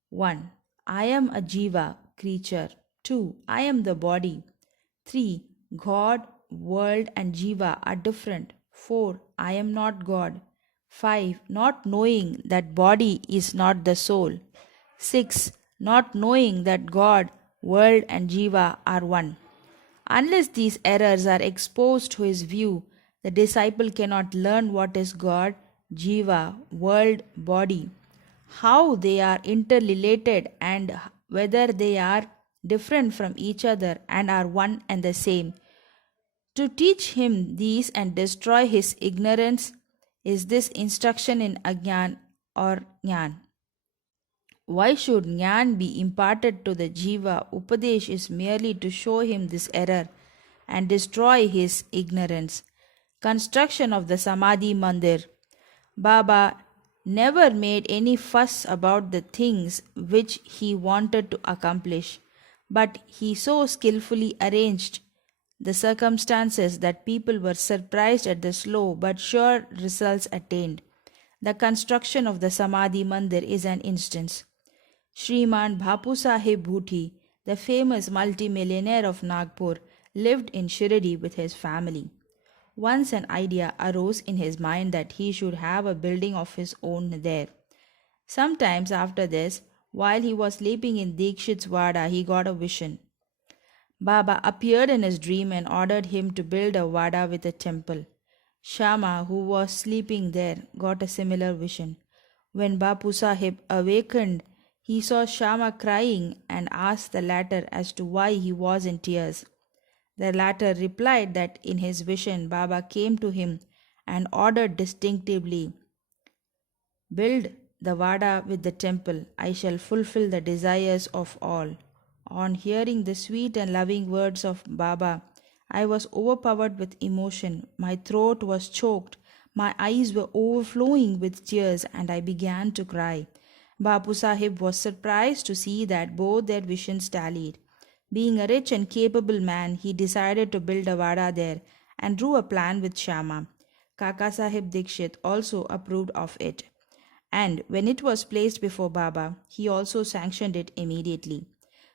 1. I am a jiva, creature. 2. I am the body. 3. God, world and jiva are different. 4. I am not God. 5. Not knowing that body is not the soul. 6. Not knowing that God, world and jiva are one. Unless these errors are exposed to his view, the disciple cannot learn what is God, jiva, world, body, how they are interrelated and whether they are different from each other and are one and the same. To teach him these and destroy his ignorance is this instruction in Ajnan or Jnana. Why should Jnana be imparted to the Jiva? Upadesh is merely to show him this error and destroy his ignorance. Construction of the Samadhi Mandir. Baba never made any fuss about the things which he wanted to accomplish, but he so skillfully arranged the circumstances that people were surprised at the slow but sure results attained. The construction of the Samadhi Mandir is an instance. Shriman Bhapu Sahib Bhuti, the famous multimillionaire of Nagpur, lived in Shirdi with his family. Once an idea arose in his mind that he should have a building of his own there. Sometimes after this, while he was sleeping in Dikshit's Vada, he got a vision. Baba appeared in his dream and ordered him to build a Vada with a temple. Shama, who was sleeping there, got a similar vision. When Bapu Sahib awakened, he saw Shama crying and asked the latter as to why he was in tears. The latter replied that in his vision Baba came to him and ordered distinctively, build the Vada with the temple, I shall fulfill the desires of all. On hearing the sweet and loving words of Baba, I was overpowered with emotion, my throat was choked, my eyes were overflowing with tears and I began to cry. Bapu Sahib was surprised to see that both their visions tallied. Being a rich and capable man, he decided to build a Vada there and drew a plan with Shama. Kaka Sahib Dikshit also approved of it. And when it was placed before Baba, he also sanctioned it immediately.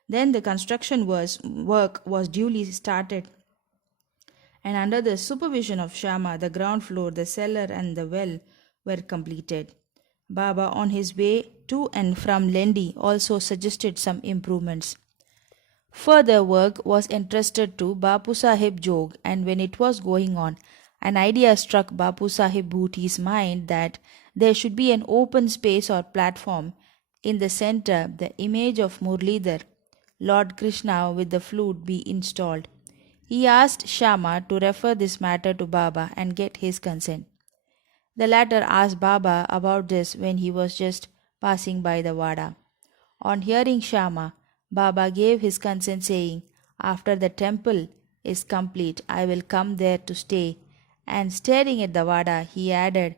Then the construction work was duly started, and under the supervision of Shama, the ground floor, the cellar, and the well were completed. Baba, on his way to and from Lendi, also suggested some improvements. Further work was entrusted to Bapu Sahib Jog, and when it was going on, an idea struck Bapu Sahib Bhuti's mind that there should be an open space or platform. In the center, the image of Murlidhar, Lord Krishna with the flute, be installed. He asked Shama to refer this matter to Baba and get his consent. The latter asked Baba about this when he was just passing by the Wada. On hearing Shama, Baba gave his consent, saying, "After the temple is complete, I will come there to stay." And staring at the Vada, he added,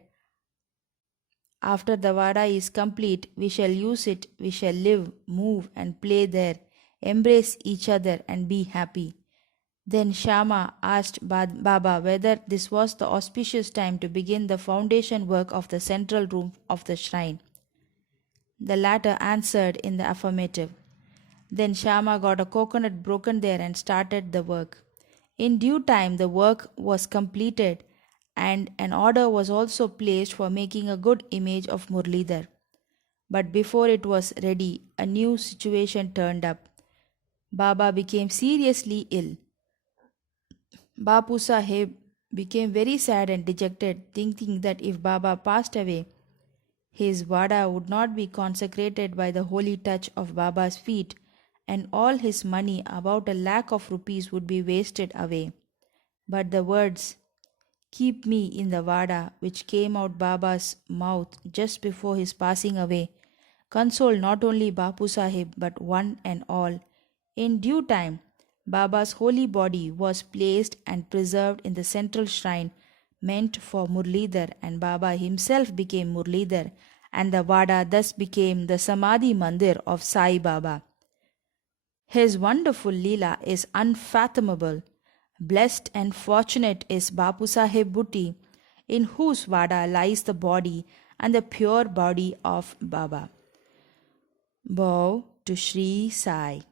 "After the Vada is complete, we shall use it, we shall live, move, and play there, embrace each other, and be happy." Then Shama asked Baba whether this was the auspicious time to begin the foundation work of the central room of the shrine. The latter answered in the affirmative. Then Shama got a coconut broken there and started the work. In due time, the work was completed, and an order was also placed for making a good image of Murlidhar. But before it was ready, a new situation turned up. Baba became seriously ill. Bapu Sahib became very sad and dejected, thinking that if Baba passed away, his Vada would not be consecrated by the holy touch of Baba's feet, and all his money, about 1 lakh of rupees, would be wasted away. But the words, "Keep me in the Vada," which came out Baba's mouth just before his passing away, consoled not only Bapu Sahib but one and all. In due time, Baba's holy body was placed and preserved in the central shrine meant for Murlidhar, and Baba himself became Murlidhar, and the Vada thus became the Samadhi Mandir of Sai Baba. His wonderful Leela is unfathomable. Blessed and fortunate is Bapu Sahib Bhutti, in whose Vada lies the body and the pure body of Baba. Bow to Sri Sai.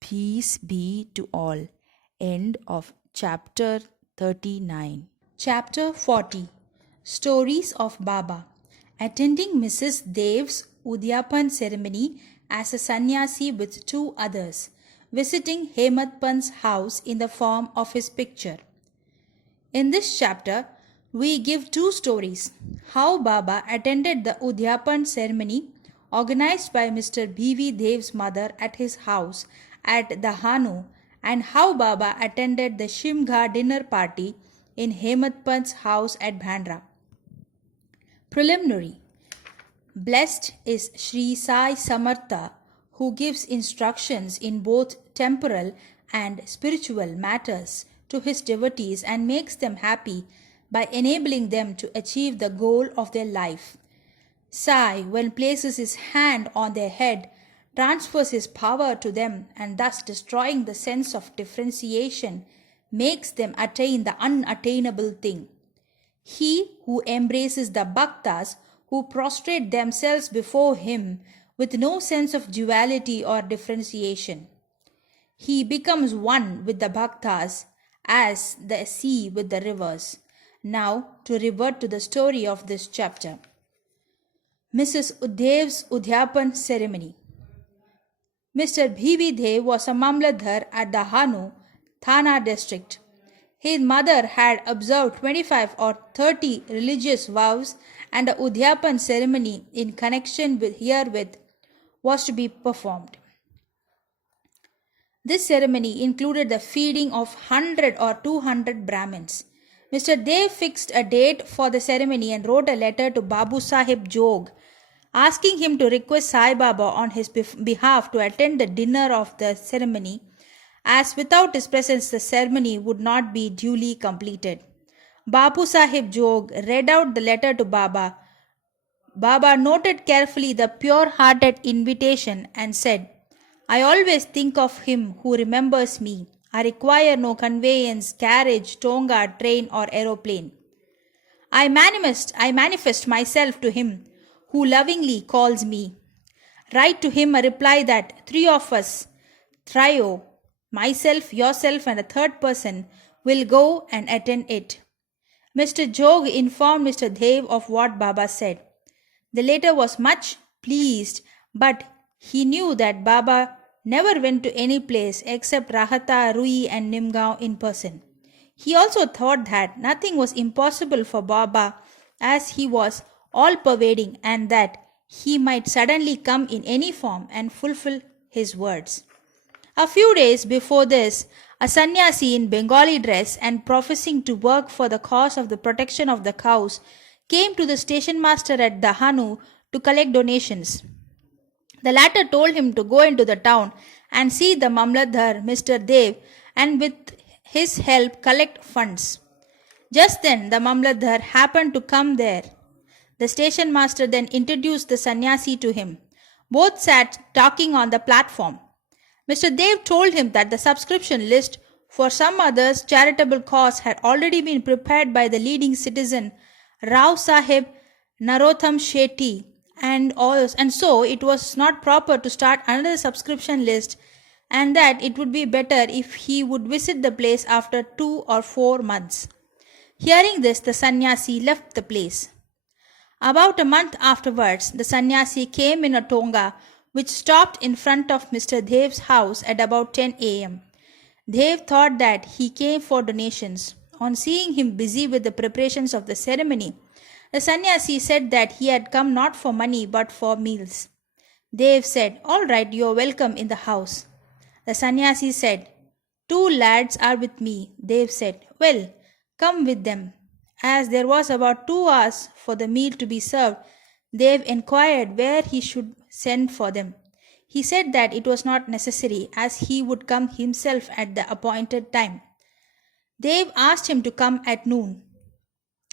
Peace be to all. End of chapter 39. Chapter 40. Stories of Baba. Attending Mrs. Dev's Udyapan ceremony as a sannyasi with 2 others. Visiting Hemad Pant's house in the form of his picture. In this chapter, we give 2 stories. How Baba attended the Udyapan ceremony organized by Mr. B.V. Dev's mother at his house at Dahanu, and how Baba attended the Shimgha dinner party in Hemad Pant's house at Bhandra. Preliminary. Blessed is Sri Sai Samartha, who gives instructions in both temporal and spiritual matters to his devotees and makes them happy by enabling them to achieve the goal of their life. Sai, when places his hand on their head, transfers his power to them, and thus destroying the sense of differentiation, makes them attain the unattainable thing. He who embraces the bhaktas who prostrate themselves before him with no sense of duality or differentiation. He becomes one with the bhaktas as the sea with the rivers. Now to revert to the story of this chapter. Mrs. Dev's Udyapan ceremony. Mr. B.V. Dev was a Mamladhar at Dahanu, Thana district. His mother had observed 25 or 30 religious vows, and the Udyapan ceremony in connection with herewith was to be performed. This ceremony included the feeding of 100 or 200 Brahmins. Mr. Dev fixed a date for the ceremony and wrote a letter to Babu Sahib Jog, asking him to request Sai Baba on his behalf to attend the dinner of the ceremony, as without his presence the ceremony would not be duly completed. Bapu Sahib Jog read out the letter to Baba. Baba noted carefully the pure-hearted invitation and said, "I always think of him who remembers me. I require no conveyance, carriage, tonga, train or aeroplane. I manifest myself to him who lovingly calls me. Write to him a reply that 3 of us, trio, myself, yourself and a 3rd person, will go and attend it." Mr. Jog informed Mr. Dev of what Baba said. The latter was much pleased, but he knew that Baba never went to any place except Rahata, Rui and Nimgaon in person. He also thought that nothing was impossible for Baba, as he was all-pervading, and that he might suddenly come in any form and fulfill his words. A few days before this, A sannyasi in Bengali dress and professing to work for the cause of the protection of the cows, came to the station master at Dahanu to collect donations. The latter told him to go into the town and see the Mamlatdar, Mr. Dev, and with his help collect funds. Just then the Mamlatdar happened to come there. The station master then introduced the sannyasi to him. Both sat talking on the platform. Mr. Dev told him that the subscription list for some others' charitable cause had already been prepared by the leading citizen Rao Sahib Narotham Shetty, and so it was not proper to start another subscription list, and that it would be better if he would visit the place after 2 or 4 months. Hearing this, the sannyasi left the place. About a month afterwards, the sannyasi came in a tonga which stopped in front of Mr. Dev's house at about 10 a.m. Dev thought that he came for donations. On seeing him busy with the preparations of the ceremony, the sannyasi said that he had come not for money but for meals. Dev said, "All right, you are welcome in the house." The sannyasi said, "Two lads are with me." Dev said, "Well, come with them." As there was about 2 hours for the meal to be served, Dev inquired where he should send for them. He said that it was not necessary, as he would come himself at the appointed time. Dev asked him to come at noon.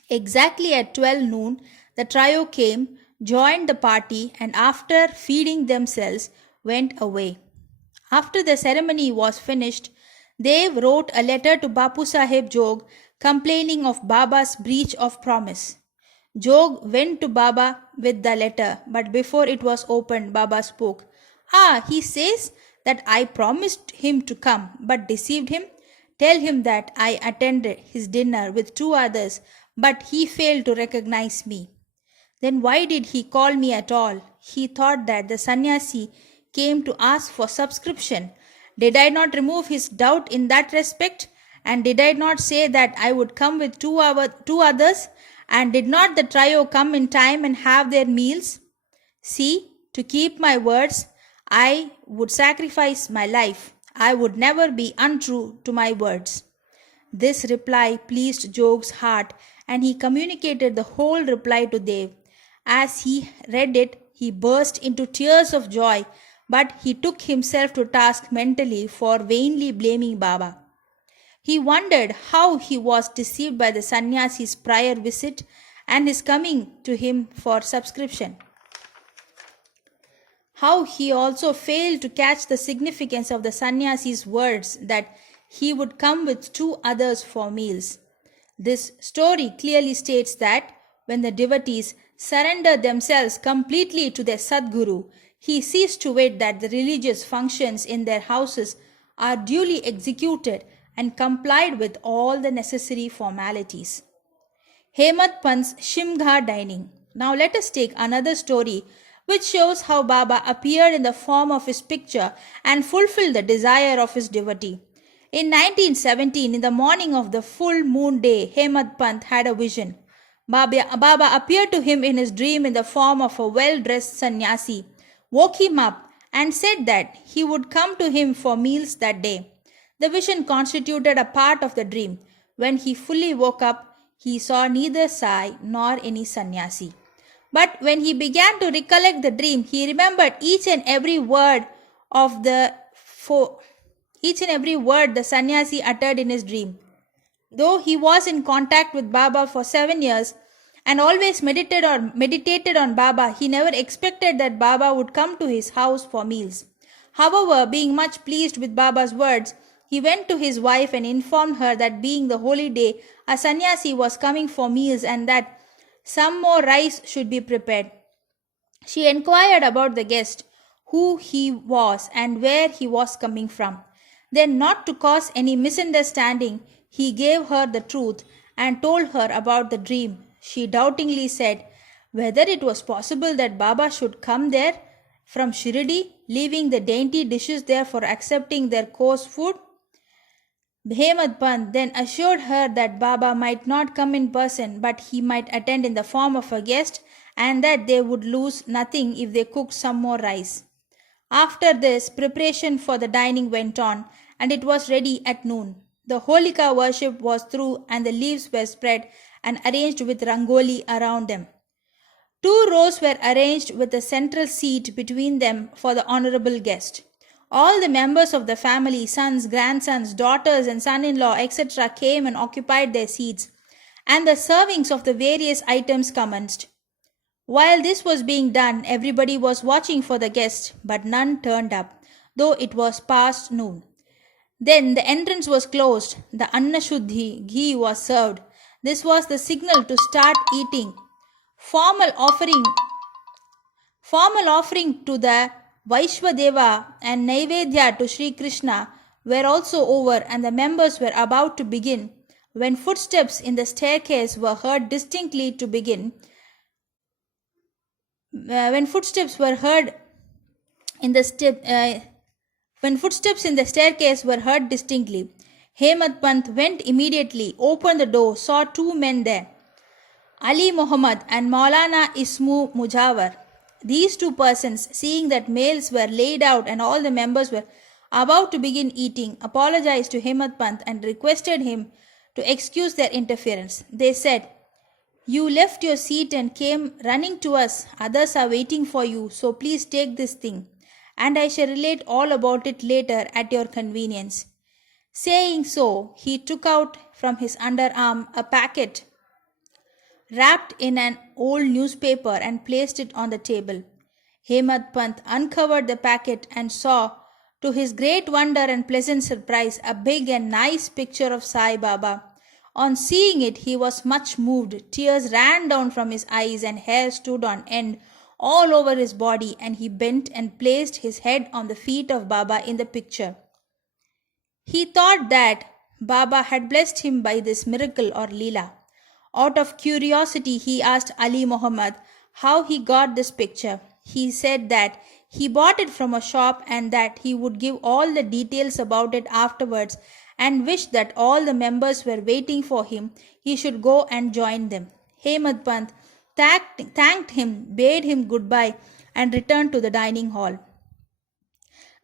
Exactly at 12 noon, the trio came, joined the party, and after feeding themselves, went away. After the ceremony was finished, Dev wrote a letter to Bapu Sahib Jog complaining of Baba's breach of promise. Jog went to Baba with the letter, but before it was opened, Baba spoke. He says that I promised him to come, but deceived him. Tell him that I attended his dinner with 2 others, but he failed to recognize me. Then why did he call me at all? He thought that the sannyasi came to ask for subscription. Did I not remove his doubt in that respect? And did I not say that I would come with 2 others? And did not the trio come in time and have their meals? See, to keep my words, I would sacrifice my life. I would never be untrue to my words. This reply pleased Jog's heart, and he communicated the whole reply to Dev. As he read it, he burst into tears of joy, but he took himself to task mentally for vainly blaming Baba. He wondered how he was deceived by the sannyasi's prior visit and his coming to him for subscription. How he also failed to catch the significance of the sannyasi's words that he would come with 2 others for meals. This story clearly states that when the devotees surrender themselves completely to their Sadguru, he sees to it that the religious functions in their houses are duly executed and complied with all the necessary formalities. Hemad Pant's Shimgha dining. Now let us take another story which shows how Baba appeared in the form of his picture and fulfilled the desire of his devotee. In 1917, in the morning of the full moon day, Hemad Pant had a vision. Baba appeared to him in his dream in the form of a well-dressed sannyasi, woke him up and said that he would come to him for meals that day. The vision constituted a part of the dream. When he fully woke up, he saw neither Sai nor any sannyasi. But when he began to recollect the dream, he remembered each and every word the sannyasi uttered in his dream. Though he was in contact with Baba for 7 years and always meditated on Baba, he never expected that Baba would come to his house for meals. However, being much pleased with Baba's words, he went to his wife and informed her that being the holy day, a sannyasi was coming for meals and that some more rice should be prepared. She inquired about the guest, who he was and where he was coming from. Then, not to cause any misunderstanding, he gave her the truth and told her about the dream. She doubtingly said whether it was possible that Baba should come there from Shirdi, leaving the dainty dishes there for accepting their coarse food. Hemad Pant then assured her that Baba might not come in person, but he might attend in the form of a guest, and that they would lose nothing if they cooked some more rice. After this, preparation for the dining went on, and it was ready at noon. The Holika worship was through, and the leaves were spread and arranged with rangoli around them. Two rows were arranged with a central seat between them for the honorable guest. All the members of the family, sons, grandsons, daughters, and son in law, etc., came and occupied their seats, and the servings of the various items commenced. While this was being done, everybody was watching for the guest, but none turned up, though it was past noon. Then the entrance was closed, the Annashuddhi ghee was served. This was the signal to start eating. Formal offering Formal offering to the Vaishwadeva and Naivedya to Sri Krishna were also over, and the members were about to begin when footsteps in the staircase were heard distinctly to begin. When footsteps were heard in the step, when footsteps in the staircase were heard distinctly, Hemad Pant went immediately, opened the door, saw two men there, Ali Muhammad and Maulana Ismu Mujawar. These two persons, seeing that meals were laid out and all the members were about to begin eating, apologized to Hemad Pant and requested him to excuse their interference. They said, "You left your seat and came running to us. Others are waiting for you, so please take this thing, and I shall relate all about it later at your convenience." Saying so, he took out from his underarm a packet wrapped in an old newspaper and placed it on the table. Hemad Pant uncovered the packet and saw, to his great wonder and pleasant surprise, a big and nice picture of Sai Baba. On seeing it, he was much moved. Tears ran down from his eyes and hair stood on end all over his body, and he bent and placed his head on the feet of Baba in the picture. He thought that Baba had blessed him by this miracle or Leela. Out of curiosity, he asked Ali Muhammad how he got this picture. He said that he bought it from a shop and that he would give all the details about it afterwards, and wished that all the members were waiting for him. He should go and join them. Hemad Pant thanked him, bade him goodbye, and returned to the dining hall.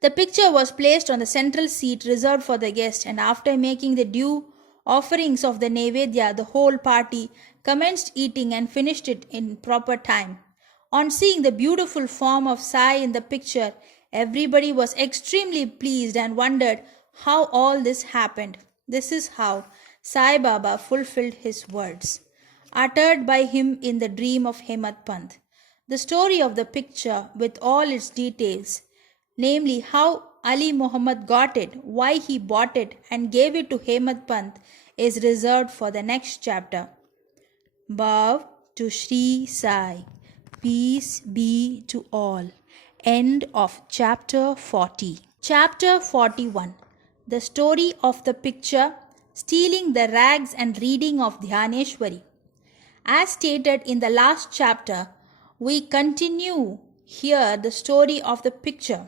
The picture was placed on the central seat reserved for the guest, and after making the due offerings of the Naivedya, the whole party commenced eating and finished it in proper time. On seeing the beautiful form of Sai in the picture, everybody was extremely pleased and wondered how all this happened. This is how Sai Baba fulfilled his words, uttered by him in the dream of Hemad Pant. The story of the picture, with all its details, namely how Ali Muhammad got it, why he bought it and gave it to Hemad Pant, is reserved for the next chapter. Bow to Sri Sai. Peace be to all. End of chapter 40. Chapter 41. The story of the picture, stealing the rags and reading of Dhyaneshwari. As stated in the last chapter, we continue here the story of the picture.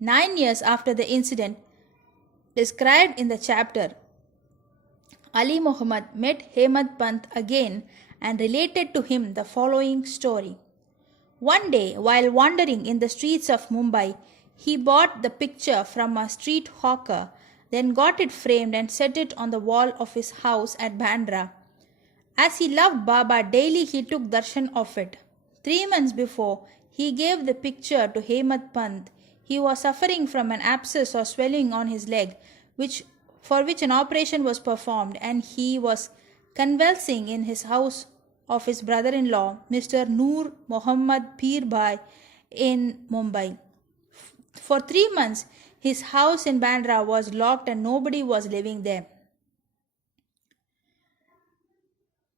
9 years after the incident described in the chapter, Ali Muhammad met Hemad Pant again and related to him the following story. One day, while wandering in the streets of Mumbai, he bought the picture from a street hawker, then got it framed and set it on the wall of his house at Bandra. As he loved Baba, daily he took darshan of it. 3 months before, he gave the picture to Hemad Pant. He was suffering from an abscess or swelling on his leg, for which an operation was performed, and he was convalescing in his house of his brother-in-law, Mr. Noor Muhammad Peer Bhai, in Mumbai. For 3 months, his house in Bandra was locked and nobody was living there.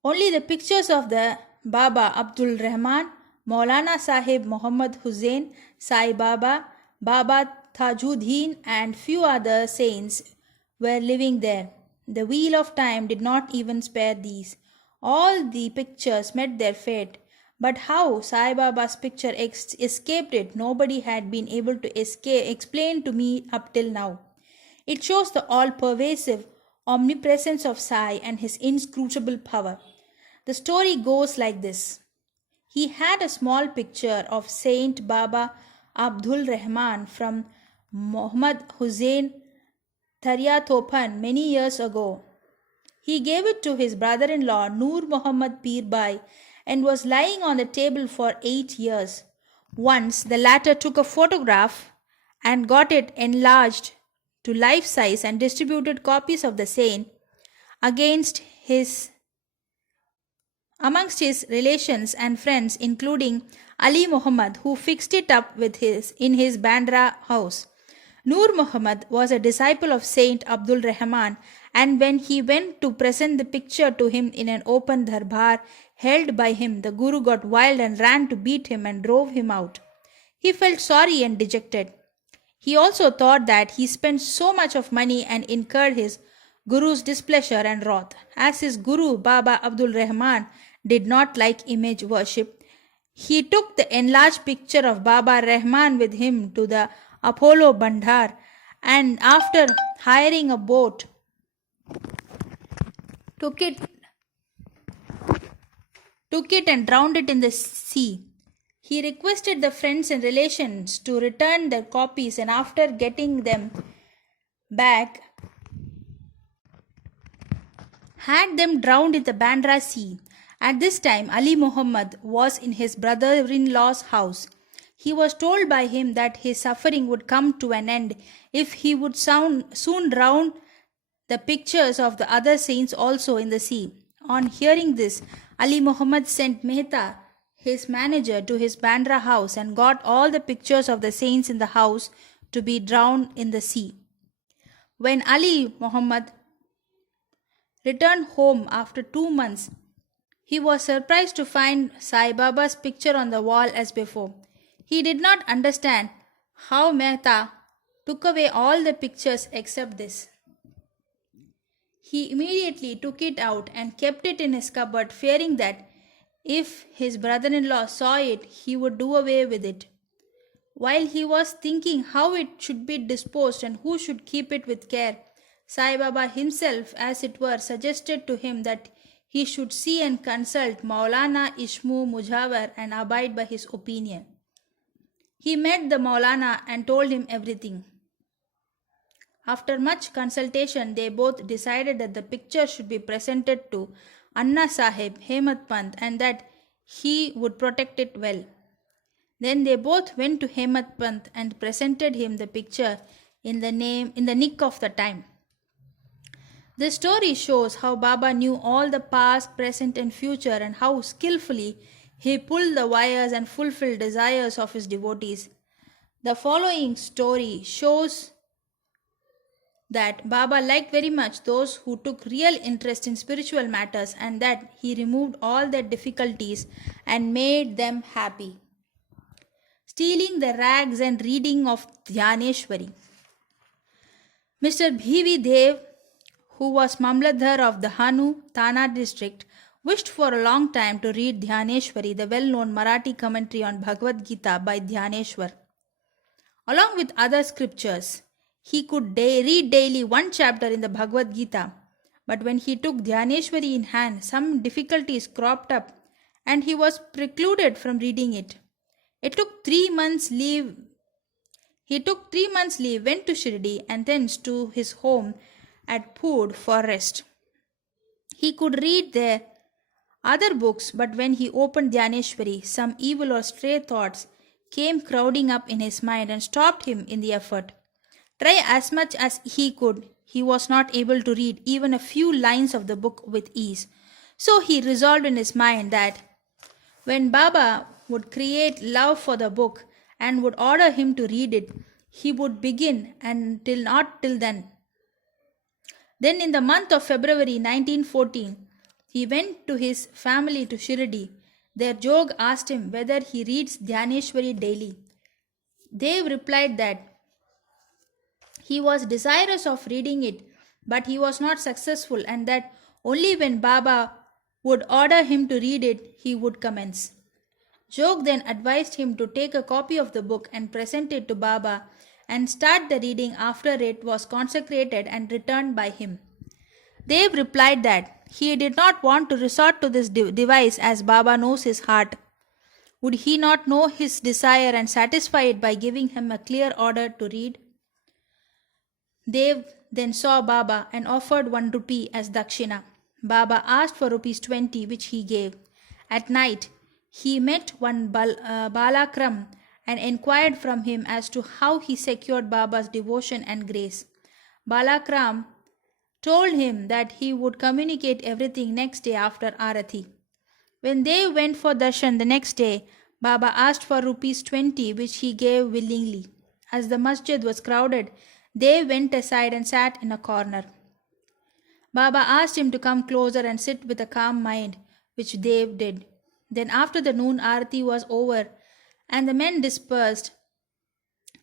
Only the pictures of the Baba Abdul Rahman, Maulana Sahib Muhammad Hussain, Sai Baba, Baba Tajuddin, and few other saints were living there. The wheel of time did not even spare these. All the pictures met their fate. But how Sai Baba's picture escaped it, nobody had been able to explain to me up till now. It shows the all-pervasive omnipresence of Sai and his inscrutable power. The story goes like this. He had a small picture of Saint Baba Abdul Rahman from Muhammad Hussain Taryathopan many years ago. He gave it to his brother-in-law Noor Muhammad Pir Bhai and was lying on the table for 8 years. Once the latter took a photograph and got it enlarged to life size and distributed copies of the same against his amongst his relations and friends, including Ali Muhammad, who fixed it up in his Bandra house. Noor Muhammad was a disciple of Saint Abdul Rahman, and when he went to present the picture to him in an open darbar held by him, the Guru got wild and ran to beat him and drove him out. He felt sorry and dejected. He also thought that he spent so much of money and incurred his Guru's displeasure and wrath. As his Guru Baba Abdul Rahman did not like image worship, he took the enlarged picture of Baba Rahman with him to the Apollo Bandar, and after hiring a boat, took it and drowned it in the sea. He requested the friends and relations to return their copies, and after getting them back, had them drowned in the Bandra Sea. At this time, Ali Muhammad was in his brother-in-law's house. He was told by him that his suffering would come to an end if he would soon drown the pictures of the other saints also in the sea. On hearing this, Ali Muhammad sent Mehta, his manager, to his Bandra house and got all the pictures of the saints in the house to be drowned in the sea. When Ali Muhammad returned home after 2 months, he was surprised to find Sai Baba's picture on the wall as before. He did not understand how Mehta took away all the pictures except this. He immediately took it out and kept it in his cupboard, fearing that if his brother-in-law saw it, he would do away with it. While he was thinking how it should be disposed and who should keep it with care, Sai Baba himself, as it were, suggested to him that he should see and consult Maulana Ishmu Mujawar and abide by his opinion. He met the Maulana and told him everything. After much consultation, they both decided that the picture should be presented to Anna Sahib Hemant Pant and that he would protect it well. Then they both went to Hemant Pant and presented him the picture in the nick of the time. This story shows how Baba knew all the past, present and future, and how skillfully he pulled the wires and fulfilled desires of his devotees. The following story shows that Baba liked very much those who took real interest in spiritual matters and that he removed all their difficulties and made them happy. Stealing the rags and reading of Dhyaneshwari. Mr. B.V. Dev, who was Mamladhar of the Hanu, Thana district, wished for a long time to read Dhyaneshwari, the well-known Marathi commentary on Bhagavad Gita by Dhyaneshwar. Along with other scriptures, he could read daily one chapter in the Bhagavad Gita, but when he took Dhyaneshwari in hand, some difficulties cropped up and he was precluded from reading it. He took 3 months leave, went to Shirdi and thence to his home at Pood for rest. He could read there other books, but when he opened Dhyaneshwari, some evil or stray thoughts came crowding up in his mind and stopped him in the effort. Try as much as he could, he was not able to read even a few lines of the book with ease. So he resolved in his mind that when Baba would create love for the book and would order him to read it, he would begin and not till then. Then in the month of February 1914, he went to his family to Shirdi. Their Jog asked him whether he reads Dhyaneshwari daily. Dev replied that he was desirous of reading it, but he was not successful, and that only when Baba would order him to read it, he would commence. Jog then advised him to take a copy of the book and present it to Baba and start the reading after it was consecrated and returned by him. Dev replied that he did not want to resort to this device as Baba knows his heart. Would he not know his desire and satisfy it by giving him a clear order to read? Dev then saw Baba and offered 1 rupee as dakshina. Baba asked for rupees 20, which he gave. At night, he met one Balakram and inquired from him as to how he secured Baba's devotion and grace. Balakram told him that he would communicate everything next day after Arati. When they went for darshan the next day, Baba asked for rupees 20, which he gave willingly. As the masjid was crowded, they went aside and sat in a corner. Baba asked him to come closer and sit with a calm mind, which Dev did. Then after the noon Arati was over and the men dispersed,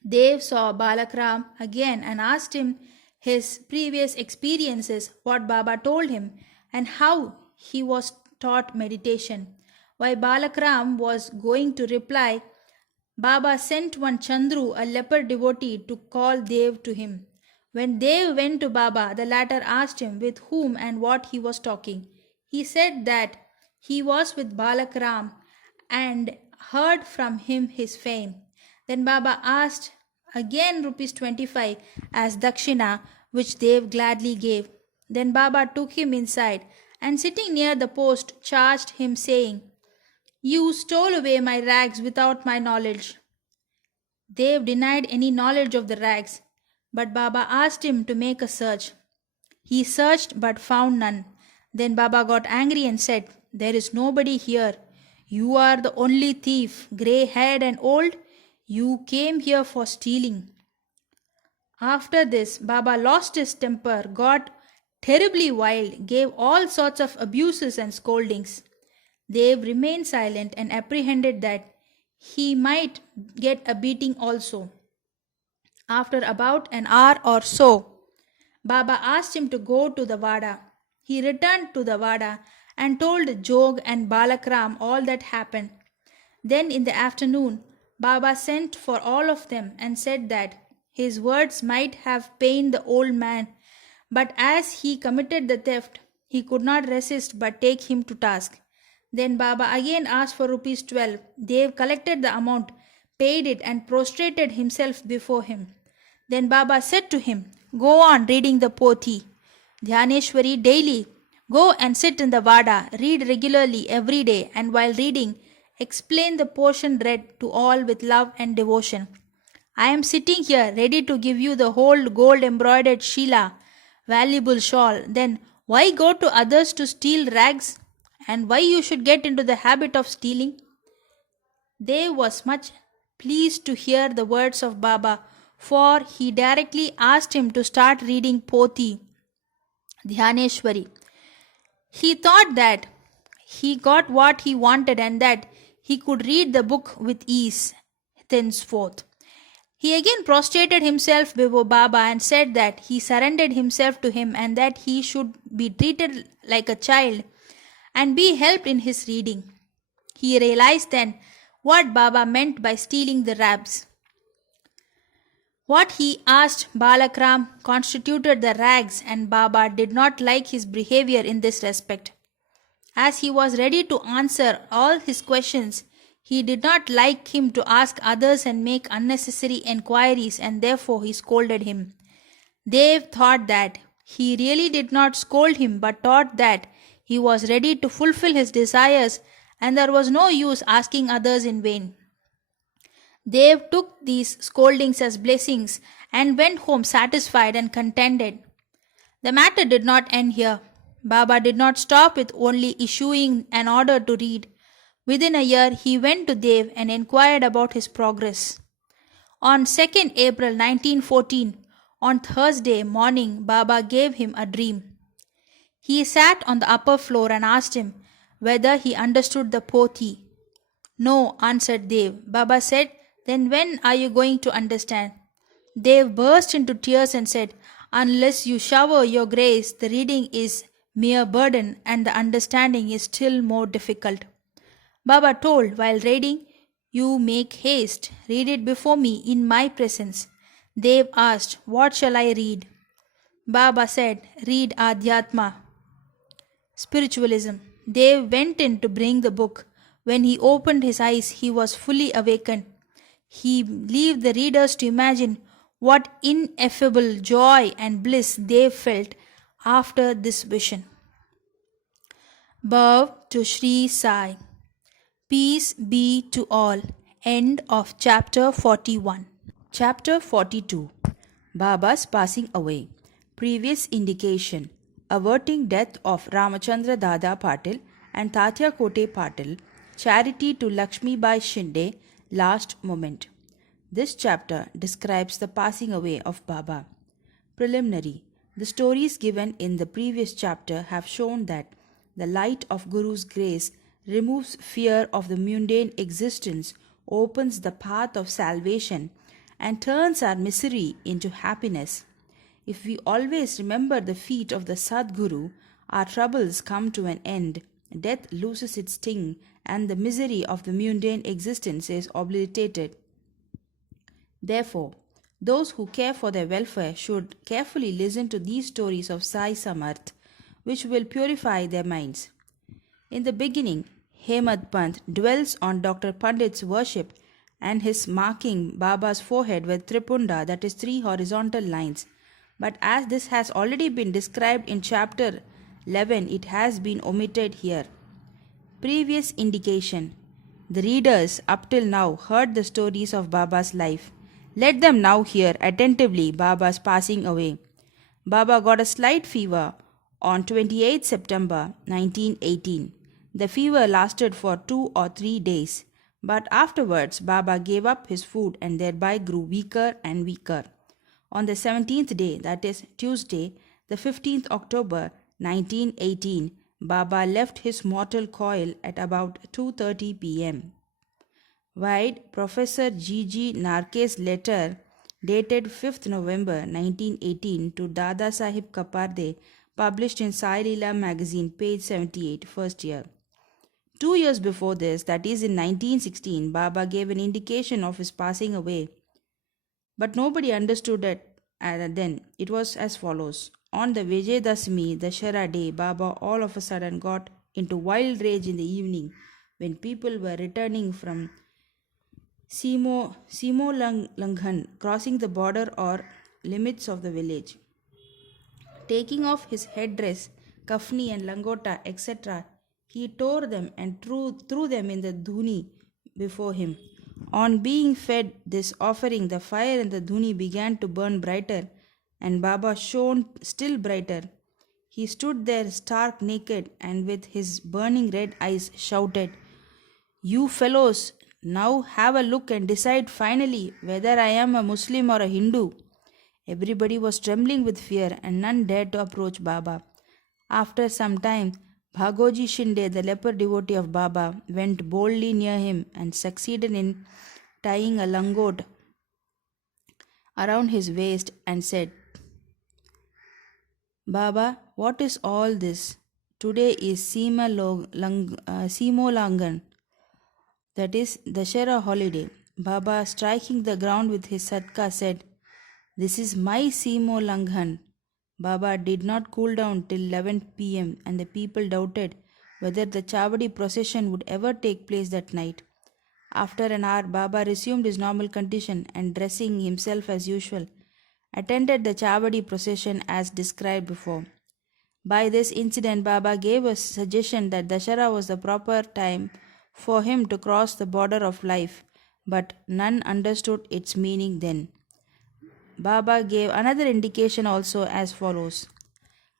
Dev saw Balakram again and asked him his previous experiences, what Baba told him, and how he was taught meditation. While Balakram was going to reply, Baba sent one Chandru, a leper devotee, to call Dev to him. When Dev went to Baba, the latter asked him with whom and what he was talking. He said that he was with Balakram and heard from him his fame. Then Baba asked again rupees 25 as dakshina, which Dev gladly gave. Then Baba took him inside and sitting near the post charged him, saying, "You stole away my rags without my knowledge." Dev denied any knowledge of the rags, but Baba asked him to make a search. He searched but found none. Then Baba got angry and said, "There is nobody here. You are the only thief, grey-haired and old. You came here for stealing." After this, Baba lost his temper, got terribly wild, gave all sorts of abuses and scoldings. Dev remained silent and apprehended that he might get a beating also. After about an hour or so, Baba asked him to go to the Vada. He returned to the Vada and told Jog and Balakram all that happened. Then in the afternoon, Baba sent for all of them and said that his words might have pained the old man, but as he committed the theft, he could not resist but take him to task. Then Baba again asked for rupees 12. Dev collected the amount, paid it and prostrated himself before him. Then Baba said to him, "Go on reading the Pothi, Dhyaneshwari daily. Go and sit in the Vada, read regularly every day, and while reading, explain the portion read to all with love and devotion. I am sitting here ready to give you the whole gold embroidered Sheela, valuable shawl. Then why go to others to steal rags? And why you should get into the habit of stealing?" Dev was much pleased to hear the words of Baba, for he directly asked him to start reading Pothi, Dhyaneshwari. He thought that he got what he wanted and that he could read the book with ease thenceforth. He again prostrated himself before Baba and said that he surrendered himself to him and that he should be treated like a child and be helped in his reading. He realized then what Baba meant by stealing the rags. What he asked Balakram constituted the rags, and Baba did not like his behavior in this respect. As he was ready to answer all his questions, he did not like him to ask others and make unnecessary enquiries, and therefore he scolded him. Dev thought that he really did not scold him but thought that he was ready to fulfill his desires and there was no use asking others in vain. Dev took these scoldings as blessings and went home satisfied and contented. The matter did not end here. Baba did not stop with only issuing an order to read. Within a year, he went to Dev and inquired about his progress. On 2nd April 1914, on Thursday morning, Baba gave him a dream. He sat on the upper floor and asked him whether he understood the Pothi. "No," answered Dev. Baba said, "Then when are you going to understand?" Dev burst into tears and said, "Unless you shower your grace, the reading is mere burden and the understanding is still more difficult." Baba told, while reading, "You make haste, read it before me in my presence." Dev asked, "What shall I read?" Baba said, "Read Adhyatma, spiritualism." Dev went in to bring the book. When he opened his eyes, he was fully awakened. He leave the readers to imagine What ineffable joy and bliss they felt after this vision. Bow to Sri Sai. Peace be to all. End of chapter 41. Chapter 42 Baba's passing away. Previous indication averting death of Ramachandra Dada Patil and Tatya Kote Patil. Charity to Lakshmi Bai Shinde. Last moment. This chapter describes the passing away of Baba. Preliminary. The stories given in the previous chapter have shown that the light of Guru's grace removes fear of the mundane existence, opens the path of salvation, and turns our misery into happiness. If we always remember the feet of the Sadguru, our troubles come to an end, death loses its sting, and the misery of the mundane existence is obliterated. Therefore, those who care for their welfare should carefully listen to these stories of Sai Samarth, which will purify their minds. In the beginning, Hemad Pant dwells on Dr. Pandit's worship and his marking Baba's forehead with tripunda, that is 3 horizontal lines. But as this has already been described in chapter 11, it has been omitted here. Previous indication. The readers up till now heard the stories of Baba's life. Let them now hear attentively Baba's passing away. Baba got a slight fever on 28 September 1918. The fever lasted for 2 or 3 days, but afterwards Baba gave up his food and thereby grew weaker and weaker. On the 17th day, that is Tuesday, the 15th October 1918, Baba left his mortal coil at about 2:30 p.m. Wide Professor G. Narke's letter dated 5th November 1918 to Dada Sahib Kaparde, published in Sai Leela magazine, page 78, first year. 2 years before this, that is in 1916, Baba gave an indication of his passing away. But nobody understood it then. It was as follows. On the Vijayadashmi, the Shara day, Baba all of a sudden got into wild rage in the evening when people were returning from Simo crossing the border or limits of the village. Taking off his headdress, kafni and langota, etc., he tore them and threw them in the dhuni before him. On being fed this offering, the fire in the dhuni began to burn brighter, and Baba shone still brighter. He stood there stark naked and with his burning red eyes shouted, "You fellows, now have a look and decide finally whether I am a Muslim or a Hindu." Everybody was trembling with fear and none dared to approach Baba. After some time, Bhagoji Shinde, the leper devotee of Baba, went boldly near him and succeeded in tying a langot around his waist and said, "Baba, what is all this? Today is Simolangan, that is Dashera holiday." Baba, striking the ground with his sadka, said, "This is my Simolangan." Baba did not cool down till 11 p.m. and the people doubted whether the Chavadi procession would ever take place that night. After an hour, Baba resumed his normal condition and, dressing himself as usual, attended the Chavadi procession as described before. By this incident, Baba gave a suggestion that Dashara was the proper time for him to cross the border of life, but none understood its meaning then. Baba gave another indication also as follows.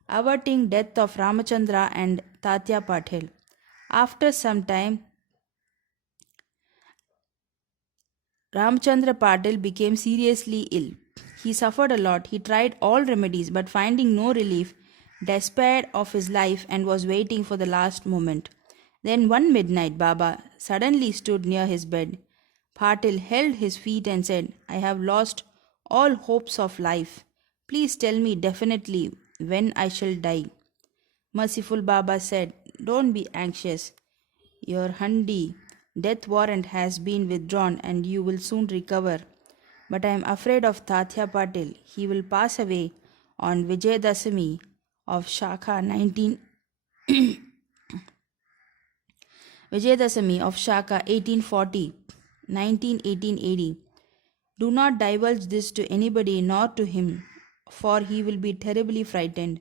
Averting death of Ramachandra and Tatya Patil. After some time, Ramchandra Patil became seriously ill. He suffered a lot. He tried all remedies, but finding no relief, despaired of his life and was waiting for the last moment. Then one midnight, Baba suddenly stood near his bed. Patil held his feet and said, "I have lost all hopes of life. Please tell me definitely when I shall die." Merciful Baba said, "Don't be anxious. Your Handi death warrant has been withdrawn and you will soon recover. But I am afraid of Tatya Patil. He will pass away on Vijayadashmi of Shaka 1840, 1918 AD. Do not divulge this to anybody nor to him, for he will be terribly frightened.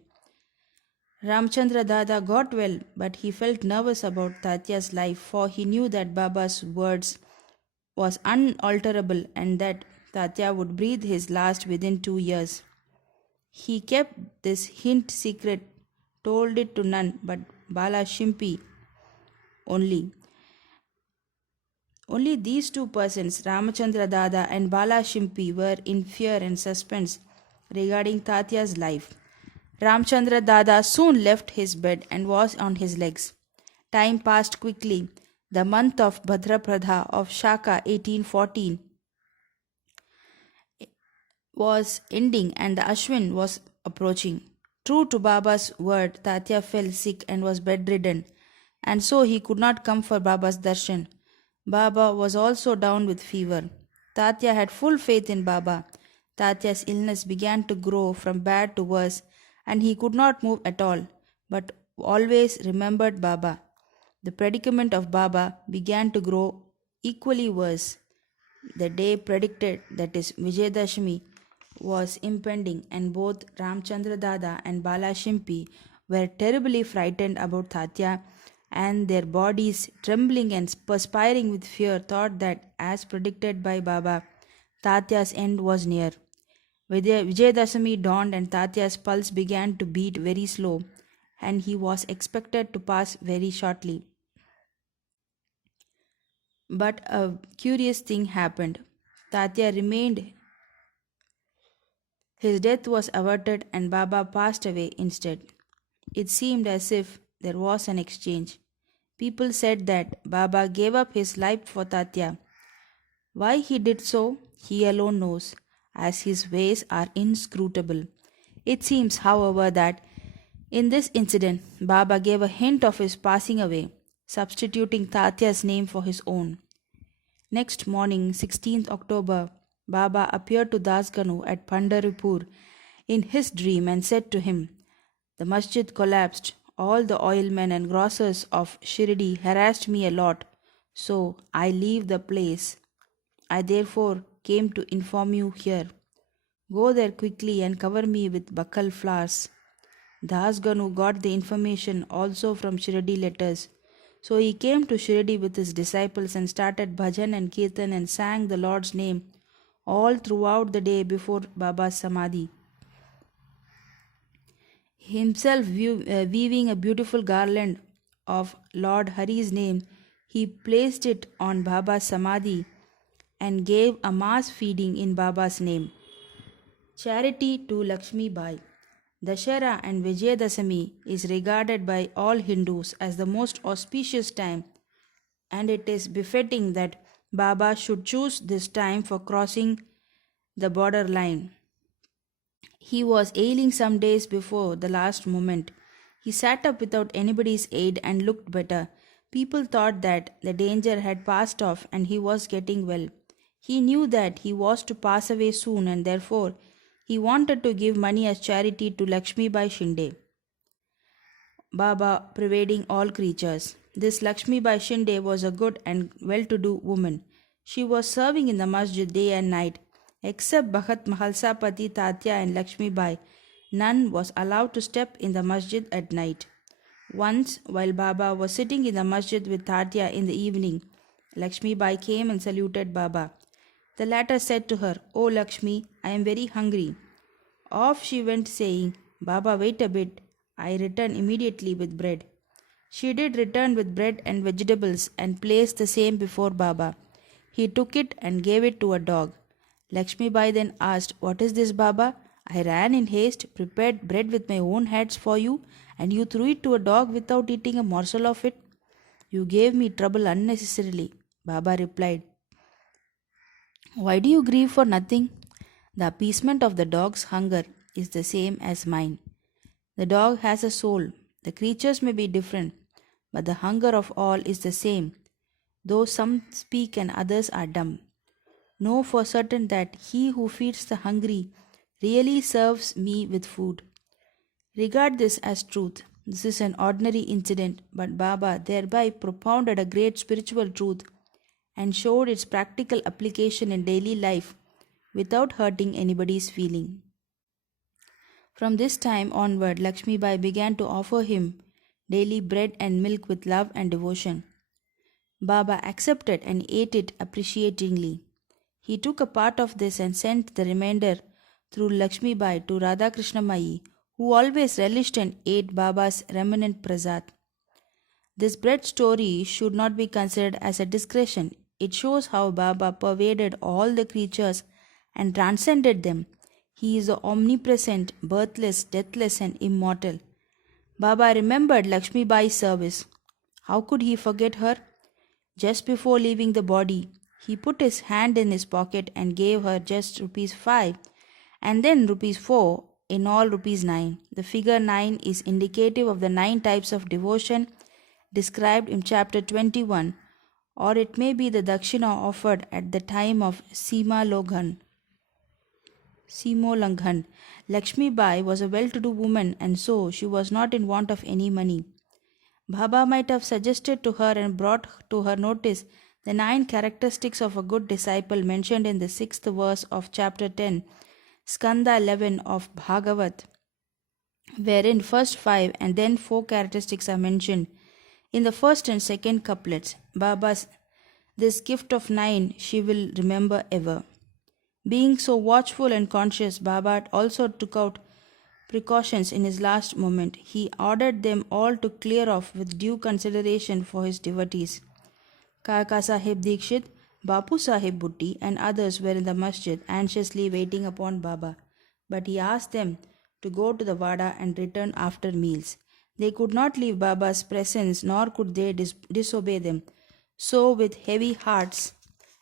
Ramchandra Dada got well, but he felt nervous about Tatya's life, for he knew that Baba's words was unalterable and that Tatya would breathe his last within 2 years. He kept this hint secret, told it to none but Bala Shimpi only. Only these two persons, Ramachandra Dada and Bala Shimpi, were in fear and suspense regarding Tatya's life. Ramchandra Dada soon left his bed and was on his legs. Time passed quickly. The month of Bhadrapradha of Shaka 1814 was ending and the Ashwin was approaching. True to Baba's word, Tatya fell sick and was bedridden, and so he could not come for Baba's darshan. Baba was also down with fever. Tatya had full faith in Baba. Tatya's illness began to grow from bad to worse, and he could not move at all, but always remembered Baba. The predicament of Baba began to grow equally worse. The day predicted, that is Vijayadashami, was impending, and both Ramchandra Dada and Bala Shimpi were terribly frightened about Tatya, and their bodies, trembling and perspiring with fear, thought that, as predicted by Baba, Tatya's end was near. Vijayadashami dawned and Tatya's pulse began to beat very slow, and he was expected to pass very shortly. But a curious thing happened. Tatya remained. His death was averted and Baba passed away instead. It seemed as if there was an exchange. People said that Baba gave up his life for Tatya. Why he did so, he alone knows, as his ways are inscrutable. It seems, however, that in this incident, Baba gave a hint of his passing away, substituting Tatya's name for his own. Next morning, 16th October, Baba appeared to Dasganu at Pandharpur in his dream and said to him, "The masjid collapsed. All the oilmen and grocers of Shirdi harassed me a lot, so I leave the place. I therefore came to inform you here. Go there quickly and cover me with bakal flowers." Dasganu got the information also from Shirdi letters. So he came to Shirdi with his disciples and started bhajan and kirtan and sang the Lord's name all throughout the day before Baba's samadhi. Himself weaving a beautiful garland of Lord Hari's name, he placed it on Baba's samadhi and gave a mass feeding in Baba's name. Charity to Lakshmi Bai. Dashera and Vijayadashami is regarded by all Hindus as the most auspicious time, and it is befitting that Baba should choose this time for crossing the border line. He was ailing some days before the last moment. He sat up without anybody's aid and looked better. People thought that the danger had passed off and he was getting well. He knew that he was to pass away soon, and therefore he wanted to give money as charity to Lakshmi Bai Shinde, Baba pervading all creatures. This Lakshmi Bai Shinde was a good and well-to-do woman. She was serving in the masjid day and night. Except Bhagat Mahalsapati, Tatya and Lakshmi Bai, none was allowed to step in the masjid at night. Once, while Baba was sitting in the masjid with Tatya in the evening, Lakshmi Bai came and saluted Baba. The latter said to her, "Oh Lakshmi, I am very hungry." Off she went saying, "Baba, wait a bit. I return immediately with bread." She did return with bread and vegetables and placed the same before Baba. He took it and gave it to a dog. Lakshmi Bai then asked, "What is this, Baba? I ran in haste, prepared bread with my own hands for you, and you threw it to a dog without eating a morsel of it. You gave me trouble unnecessarily." Baba replied, "Why do you grieve for nothing? The appeasement of the dog's hunger is the same as mine. The dog has a soul. The creatures may be different, but the hunger of all is the same, though some speak and others are dumb. Know for certain that he who feeds the hungry really serves me with food. Regard this as truth. This is an ordinary incident, but Baba thereby propounded a great spiritual truth and showed its practical application in daily life without hurting anybody's feeling. From this time onward, Lakshmi Bai began to offer him daily bread and milk with love and devotion. Baba accepted and ate it appreciatingly. He took a part of this and sent the remainder through Lakshmi Bai to Radhakrishna Mai, who always relished and ate Baba's remnant prasad. This bread story should not be considered as a digression. It shows how Baba pervaded all the creatures and transcended them. He is the omnipresent, birthless, deathless, and immortal. Baba remembered Lakshmi Bai's service. How could he forget her? Just before leaving the body, he put his hand in his pocket and gave her just rupees 5 and then rupees 4, in all rupees 9. The figure 9 is indicative of the 9 types of devotion described in chapter 21, or it may be the dakshina offered at the time of Simolanghan. Lakshmi Bai was a well-to-do woman, and so she was not in want of any money. Baba might have suggested to her and brought to her notice the 9 characteristics of a good disciple mentioned in the 6th verse of chapter 10, Skanda 11 of Bhagavat, wherein first 5 and then 4 characteristics are mentioned. In the first and second couplets, Baba's this gift of 9 she will remember ever. Being so watchful and conscious, Baba also took out precautions in his last moment. He ordered them all to clear off with due consideration for his devotees. Kaka Sahib Dikshit, Bapu Sahib Bhutti, and others were in the masjid, anxiously waiting upon Baba. But he asked them to go to the Vada and return after meals. They could not leave Baba's presence, nor could they disobey them. So, with heavy hearts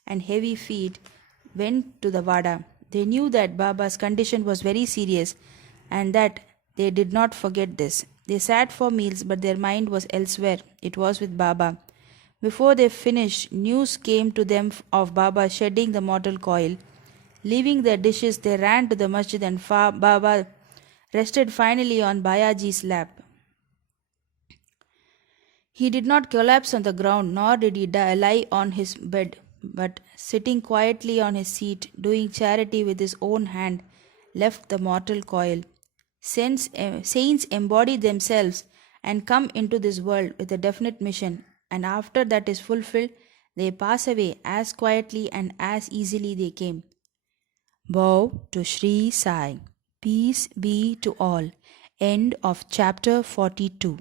and heavy feet, went to the Vada. They knew that Baba's condition was very serious, and that they did not forget this. They sat for meals, but their mind was elsewhere. It was with Baba. Before they finished, news came to them of Baba shedding the mortal coil. Leaving their dishes, they ran to the masjid, and Baba rested finally on Bayaji's lap. He did not collapse on the ground, nor did he lie on his bed, but sitting quietly on his seat, doing charity with his own hand, left the mortal coil. Saints embody themselves and come into this world with a definite mission, and after that is fulfilled, they pass away as quietly and as easily they came. Bow to Sri Sai. Peace be to all. End of chapter 42.